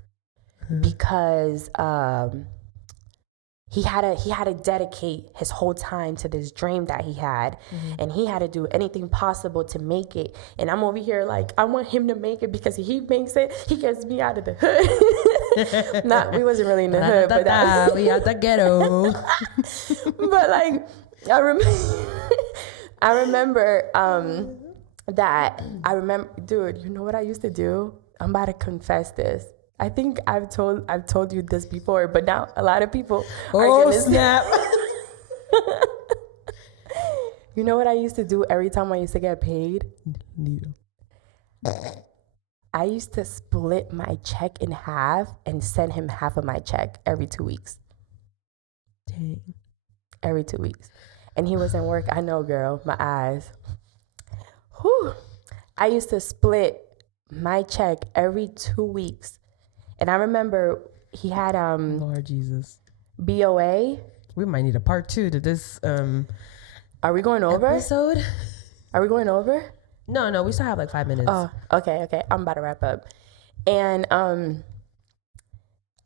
because he had to dedicate his whole time to this dream that he had, and he had to do anything possible to make it. And I'm over here like, I want him to make it because if he makes it, he gets me out of the hood. We wasn't really in the hood, but we out the ghetto. But like, I remember dude, you know what I used to do? I'm about to confess this. I think I've told you this before, but now a lot of people are gonna snap. You know what I used to do every time I used to get paid? I used to split my check in half and send him half of my check every 2 weeks. Dang. Every 2 weeks. And he was in work. I know, girl, my eyes. Whew. I used to split my check every 2 weeks. And I remember he had Lord Jesus. BOA. We might need a part 2 to this Are we going over? Episode? Are we going over? No, we still have like 5 minutes. Oh, okay. I'm about to wrap up. And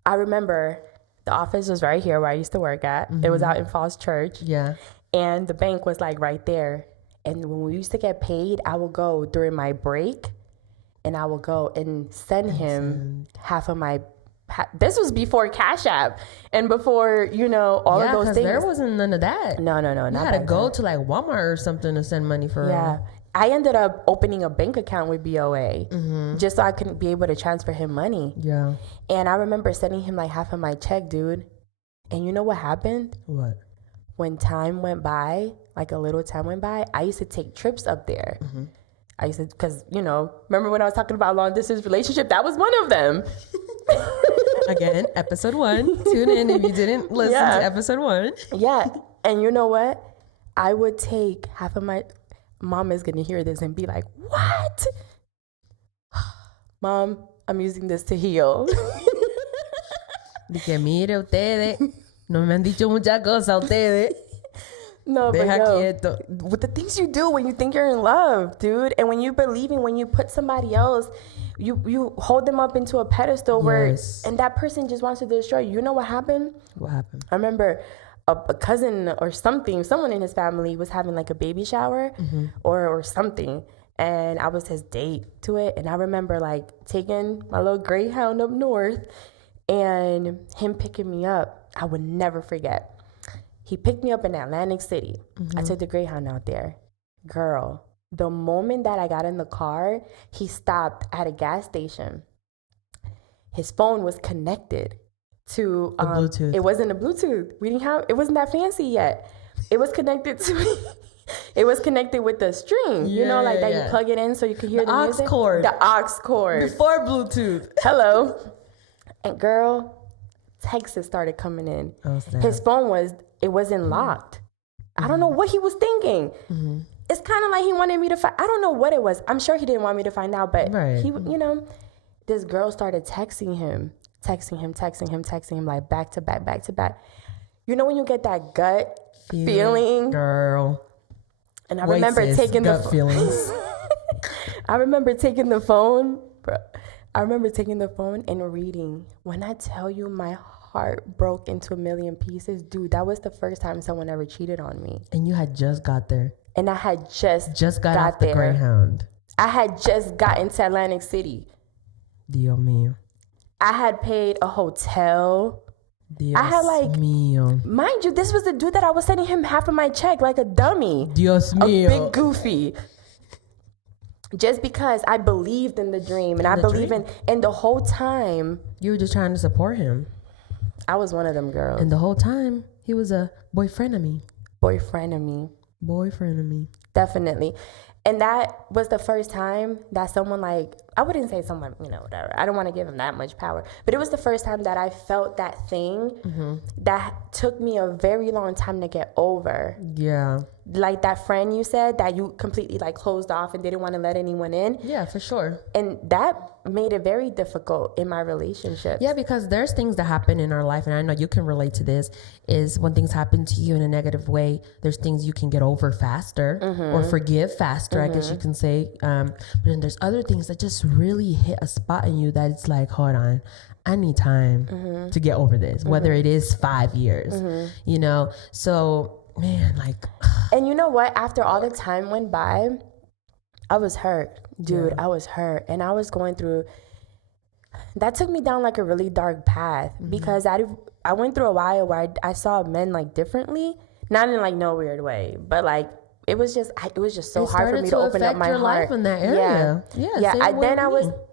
I remember the office was right here where I used to work at. It was out in Falls Church. Yeah. And the bank was like right there. And when we used to get paid, I would go during my break, and I would go and send him half of my. This was before Cash App and before, all of those things. There wasn't none of that. No. You had to go to like Walmart or something to send money for. Yeah. I ended up opening a bank account with BOA just so I could be able to transfer him money. Yeah. And I remember sending him like half of my check, dude. And you know what happened? What? When time went by, like a little time went by, I used to take trips up there. I used to, because, remember when I was talking about long distance relationship? That was one of them. Again, episode 1. Tune in if you didn't listen to episode 1. Yeah. And you know what? I would take half of my... Mom is going to hear this and be like, what? Mom, I'm using this to heal. Dije, mire ustedes, no me han dicho muchas cosas ustedes. No, Deja but quieto. With the things you do when you think you're in love, dude, and when you believe in, when you put somebody else, you hold them up into a pedestal where, and that person just wants to destroy you. You know what happened? What happened? I remember a cousin or something, someone in his family was having like a baby shower or something. And I was his date to it. And I remember like taking my little Greyhound up north and him picking me up. I would never forget. He picked me up in Atlantic City. I took the Greyhound out there. Girl, the moment that I got in the car, he stopped at a gas station. His phone was connected to Bluetooth. It wasn't a Bluetooth. It wasn't that fancy yet. It was connected to it was connected with the string. You know, like that you plug it in so you can hear the music. The aux cord. Before Bluetooth. Hello. And girl, texts started coming in. Oh, his phone wasn't locked. I don't know what he was thinking. It's kind of like he wanted me to find. I don't know what it was. I'm sure he didn't want me to find out, but he, you know, this girl started texting him like back to back. You know when you get that gut feeling, girl. And I remember taking the feelings. I remember taking the phone, bro. I remember taking the phone and reading. When I tell you my heart broke into a million pieces, dude, that was the first time someone ever cheated on me. And you had just got there. And I had just got off the Greyhound. I had just gotten to Atlantic City. Dios mío. I had paid a hotel. Dios I had like, mío. Mind you, this was the dude that I was sending him half of my check like a dummy. Dios mío. A big goofy. Just because I believed in the dream and I believe in the whole time. You were just trying to support him. I was one of them girls. And the whole time, he was a boyfriend of me. Boyfriend of me. Definitely. And that was the first time that someone like, I wouldn't say someone, you know, whatever. I don't want to give him that much power. But it was the first time that I felt that thing that took me a very long time to get over. Yeah. Like that friend you said that you completely like closed off and didn't want to let anyone in. Yeah, for sure. And that made it very difficult in my relationship. Yeah, because there's things that happen in our life, and I know you can relate to this, is when things happen to you in a negative way, there's things you can get over faster or forgive faster, I guess you can say. But then there's other things that just really hit a spot in you that it's like, hold on, I need time to get over this, whether it is 5 years, you know? So, man, like... And you know what? After all the time went by, I was hurt. Dude, I was hurt. And I was going through... That took me down like a really dark path because I went through a while where I saw men like differently. Not in like no weird way, but like it was just so hard for me to open up my heart. Life in that area.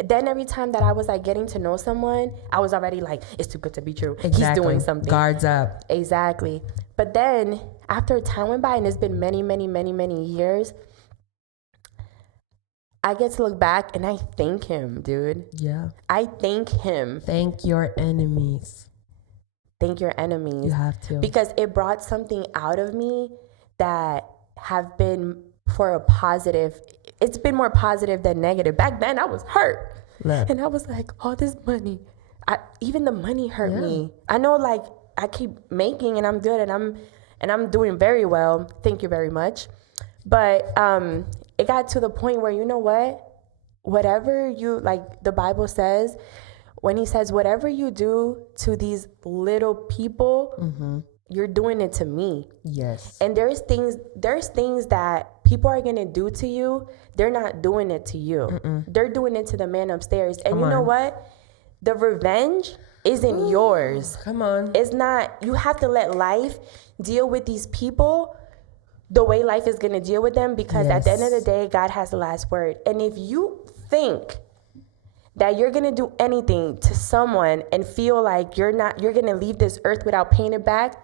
Then every time that I was like getting to know someone, I was already like, it's too good to be true. Exactly. He's doing something. Guards up. Exactly. But then after time went by, and it's been many, many, many, many years, I get to look back and I thank him, dude. Yeah. I thank him. Thank your enemies. Thank your enemies. You have to. Because it brought something out of me that have been for a positive. It's been more positive than negative. Back then I was hurt. Love. And I was like, all this money. Even the money hurt me. I know like I keep making and I'm good and I'm doing very well. Thank you very much. But it got to the point where, you know what? Whatever you, like the Bible says, when he says, whatever you do to these little people, you're doing it to me. Yes. And there's things that people are going to do to you. They're not doing it to you. They're doing it to the man upstairs. And you know what? The revenge isn't yours. Come on. It's not. You have to let life deal with these people the way life is going to deal with them, because at the end of the day, God has the last word. And if you think that you're going to do anything to someone and feel like you're going to leave this earth without paying it back,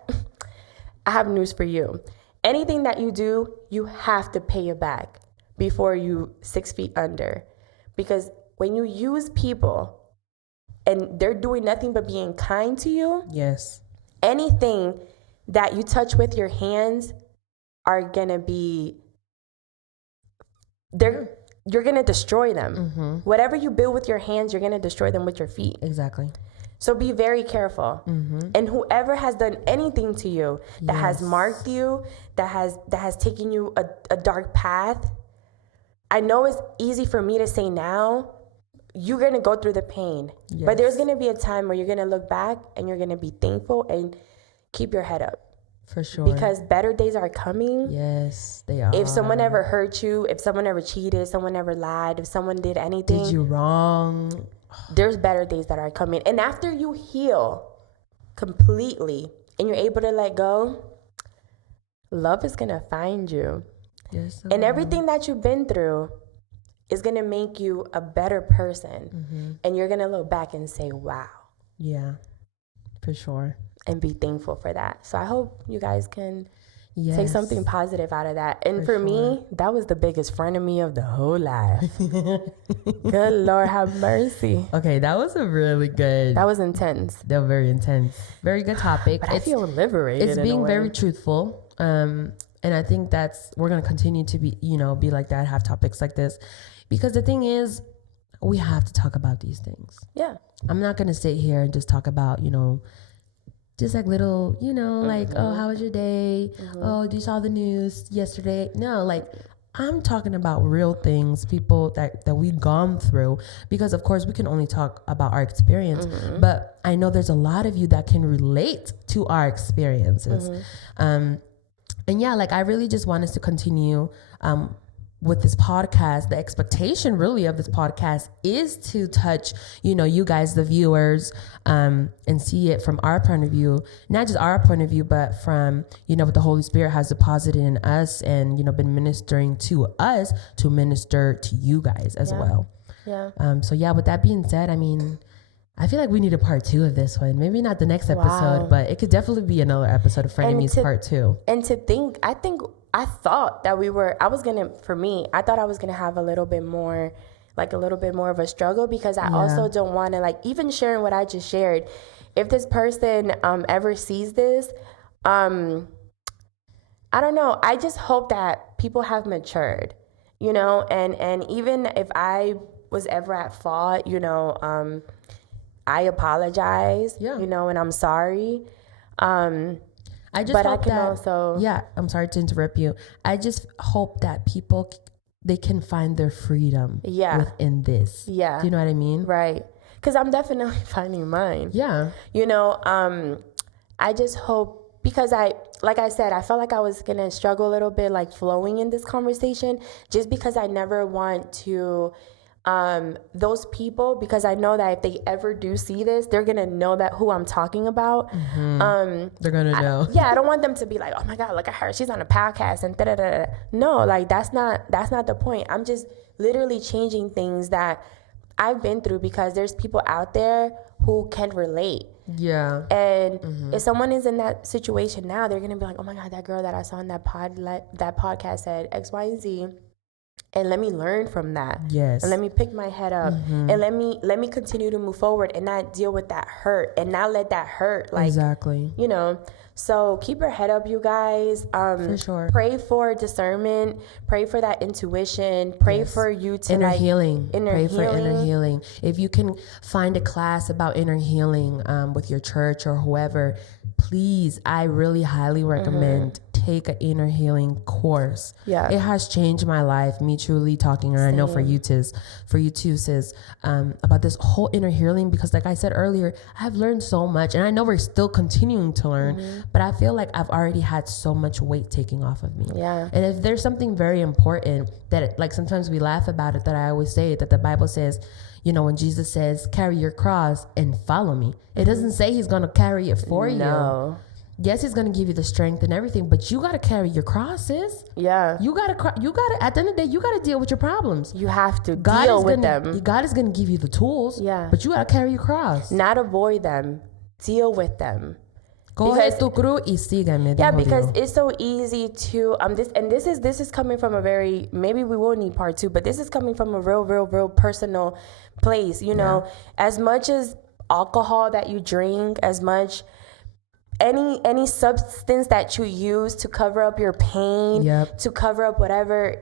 I have news for you. Anything that you do, you have to pay it back before you 6 feet under. Because when you use people and they're doing nothing but being kind to you, yes, anything that you touch with your hands are gonna be, you're gonna destroy them. Mm-hmm. Whatever you build with your hands, you're gonna destroy them with your feet. Exactly. So be very careful. Mm-hmm. And whoever has done anything to you, that has marked you, that has taken you a dark path, I know it's easy for me to say now, you're gonna go through the pain. Yes. But there's gonna be a time where you're gonna look back and you're gonna be thankful and keep your head up. For sure. Because better days are coming. Yes, they are. If someone ever hurt you, if someone ever cheated, someone ever lied, if someone did anything, did you wrong, there's better days that are coming. And after you heal completely and you're able to let go, love is gonna find you. Yes. And everything that you've been through is gonna make you a better person. Mm-hmm. And you're gonna look back and say, wow. Yeah, for sure. And be thankful for that. So I hope you guys can take something positive out of that. And for me, that was the biggest frenemy of the whole life. Good Lord have mercy. Okay, that was a really good. That was intense. That was very intense. Very good topic. But I feel liberated. It's being very truthful. And I think we're gonna continue to be like that, have topics like this. Because the thing is, we have to talk about these things. Yeah. I'm not gonna sit here and just talk about, just like little, like, oh, how was your day? Oh, you saw the news yesterday? No, like, I'm talking about real things, people that we've gone through, because of course we can only talk about our experience, but I know there's a lot of you that can relate to our experiences. And yeah, like, I really just want us to continue, with this podcast. The expectation really of this podcast is to touch, you guys, the viewers, and see it from our point of view, not just our point of view, but from, what the Holy Spirit has deposited in us and, been ministering to us to minister to you guys as well. Yeah. So yeah, with that being said, I mean, I feel like we need a part 2 of this one. Maybe not the next episode, but it could definitely be another episode of Frenemies part 2. And I thought that I thought I was gonna have a little bit more of a struggle, because I also don't want to, like, even sharing what I just shared, if this person ever sees this, I don't know, I just hope that people have matured, and even if I was ever at fault, I apologize, and I'm sorry. I just hope I'm sorry to interrupt you. I just hope that people, they can find their freedom within this. Yeah. Do you know what I mean? Right. Because I'm definitely finding mine. Yeah. I just hope, because like I said, I felt like I was going to struggle a little bit, like, flowing in this conversation, just because I never want to, those people, because I know that if they ever do see this, they're gonna know that who I'm talking about. They're gonna know. I don't want them to be like, oh my God, look at her, she's on a podcast and da-da-da-da. No, like, that's not the point. I'm just literally changing things that I've been through, because there's people out there who can relate. Yeah. And if someone is in that situation now, they're gonna be like, oh my God, that girl that I saw in that podcast said X, Y, and Z. And let me learn from that. Yes. And let me pick my head up. And let me continue to move forward and not deal with that hurt, and not let that hurt, like, exactly. So keep your head up, you guys. For sure. Pray for discernment. Pray for that intuition. Pray for you to inner healing. Pray for inner healing. If you can find a class about inner healing with your church or whoever, please, I really highly recommend take an inner healing course. Yeah. It has changed my life, me truly talking, and I know for you too, sis, about this whole inner healing, because like I said earlier, I've learned so much, and I know we're still continuing to learn, but I feel like I've already had so much weight taken off of me. Yeah. And if there's something very important that, like, sometimes we laugh about it, that I always say, that the Bible says, when Jesus says, carry your cross and follow me, it doesn't say he's going to carry it for you. Yes, he's going to give you the strength and everything, but you got to carry your cross, sis. Yeah. You got to, at the end of the day, you got to deal with your problems. You have to deal with them. God is going to give you the tools. Yeah. But you got to carry your cross. Not avoid them. Deal with them. Coge tu cruz y sígueme. Yeah, because it's so easy to, this is coming from a very, maybe we will need part 2, but this is coming from a real personal place, as much as alcohol that you drink, as much any substance that you use to cover up your pain, to cover up whatever,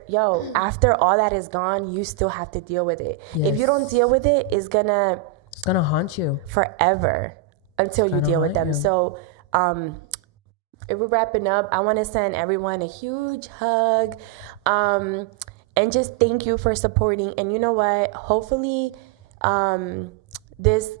after all that is gone, you still have to deal with it. If you don't deal with it, it's gonna haunt you forever until you deal with them. So if we're wrapping up, I want to send everyone a huge hug, and just thank you for supporting. And you know what, hopefully this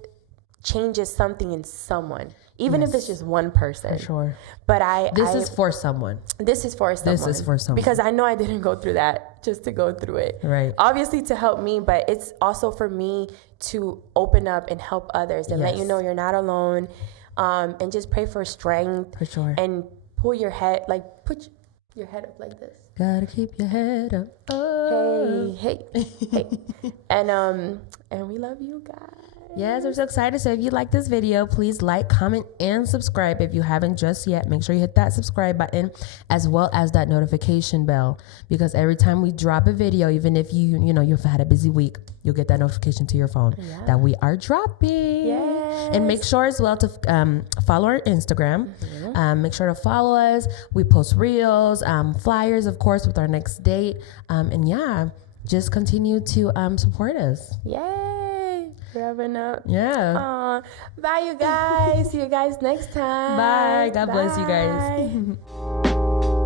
changes something in someone, even if it's just one person. For sure. But this is for someone. This is for someone. Because I know I didn't go through that just to go through it. Right. Obviously to help me, but it's also for me to open up and help others and let you know you're not alone. And just pray for strength. For sure. And put your head up like this. Gotta keep your head up. Oh. Hey. And we love you guys. Yes, we're so excited. So if you like this video, please like, comment, and subscribe. If you haven't just yet, make sure you hit that subscribe button as well as that notification bell, because every time we drop a video, even if you've had a busy week, you'll get that notification to your phone that we are dropping. Yes. And make sure as well to follow our Instagram. Make sure to follow us. We post reels, flyers, of course, with our next date. And just continue to support us. Wrapping up. Yeah. Bye, you guys. See you guys next time. Bye. God bless you guys.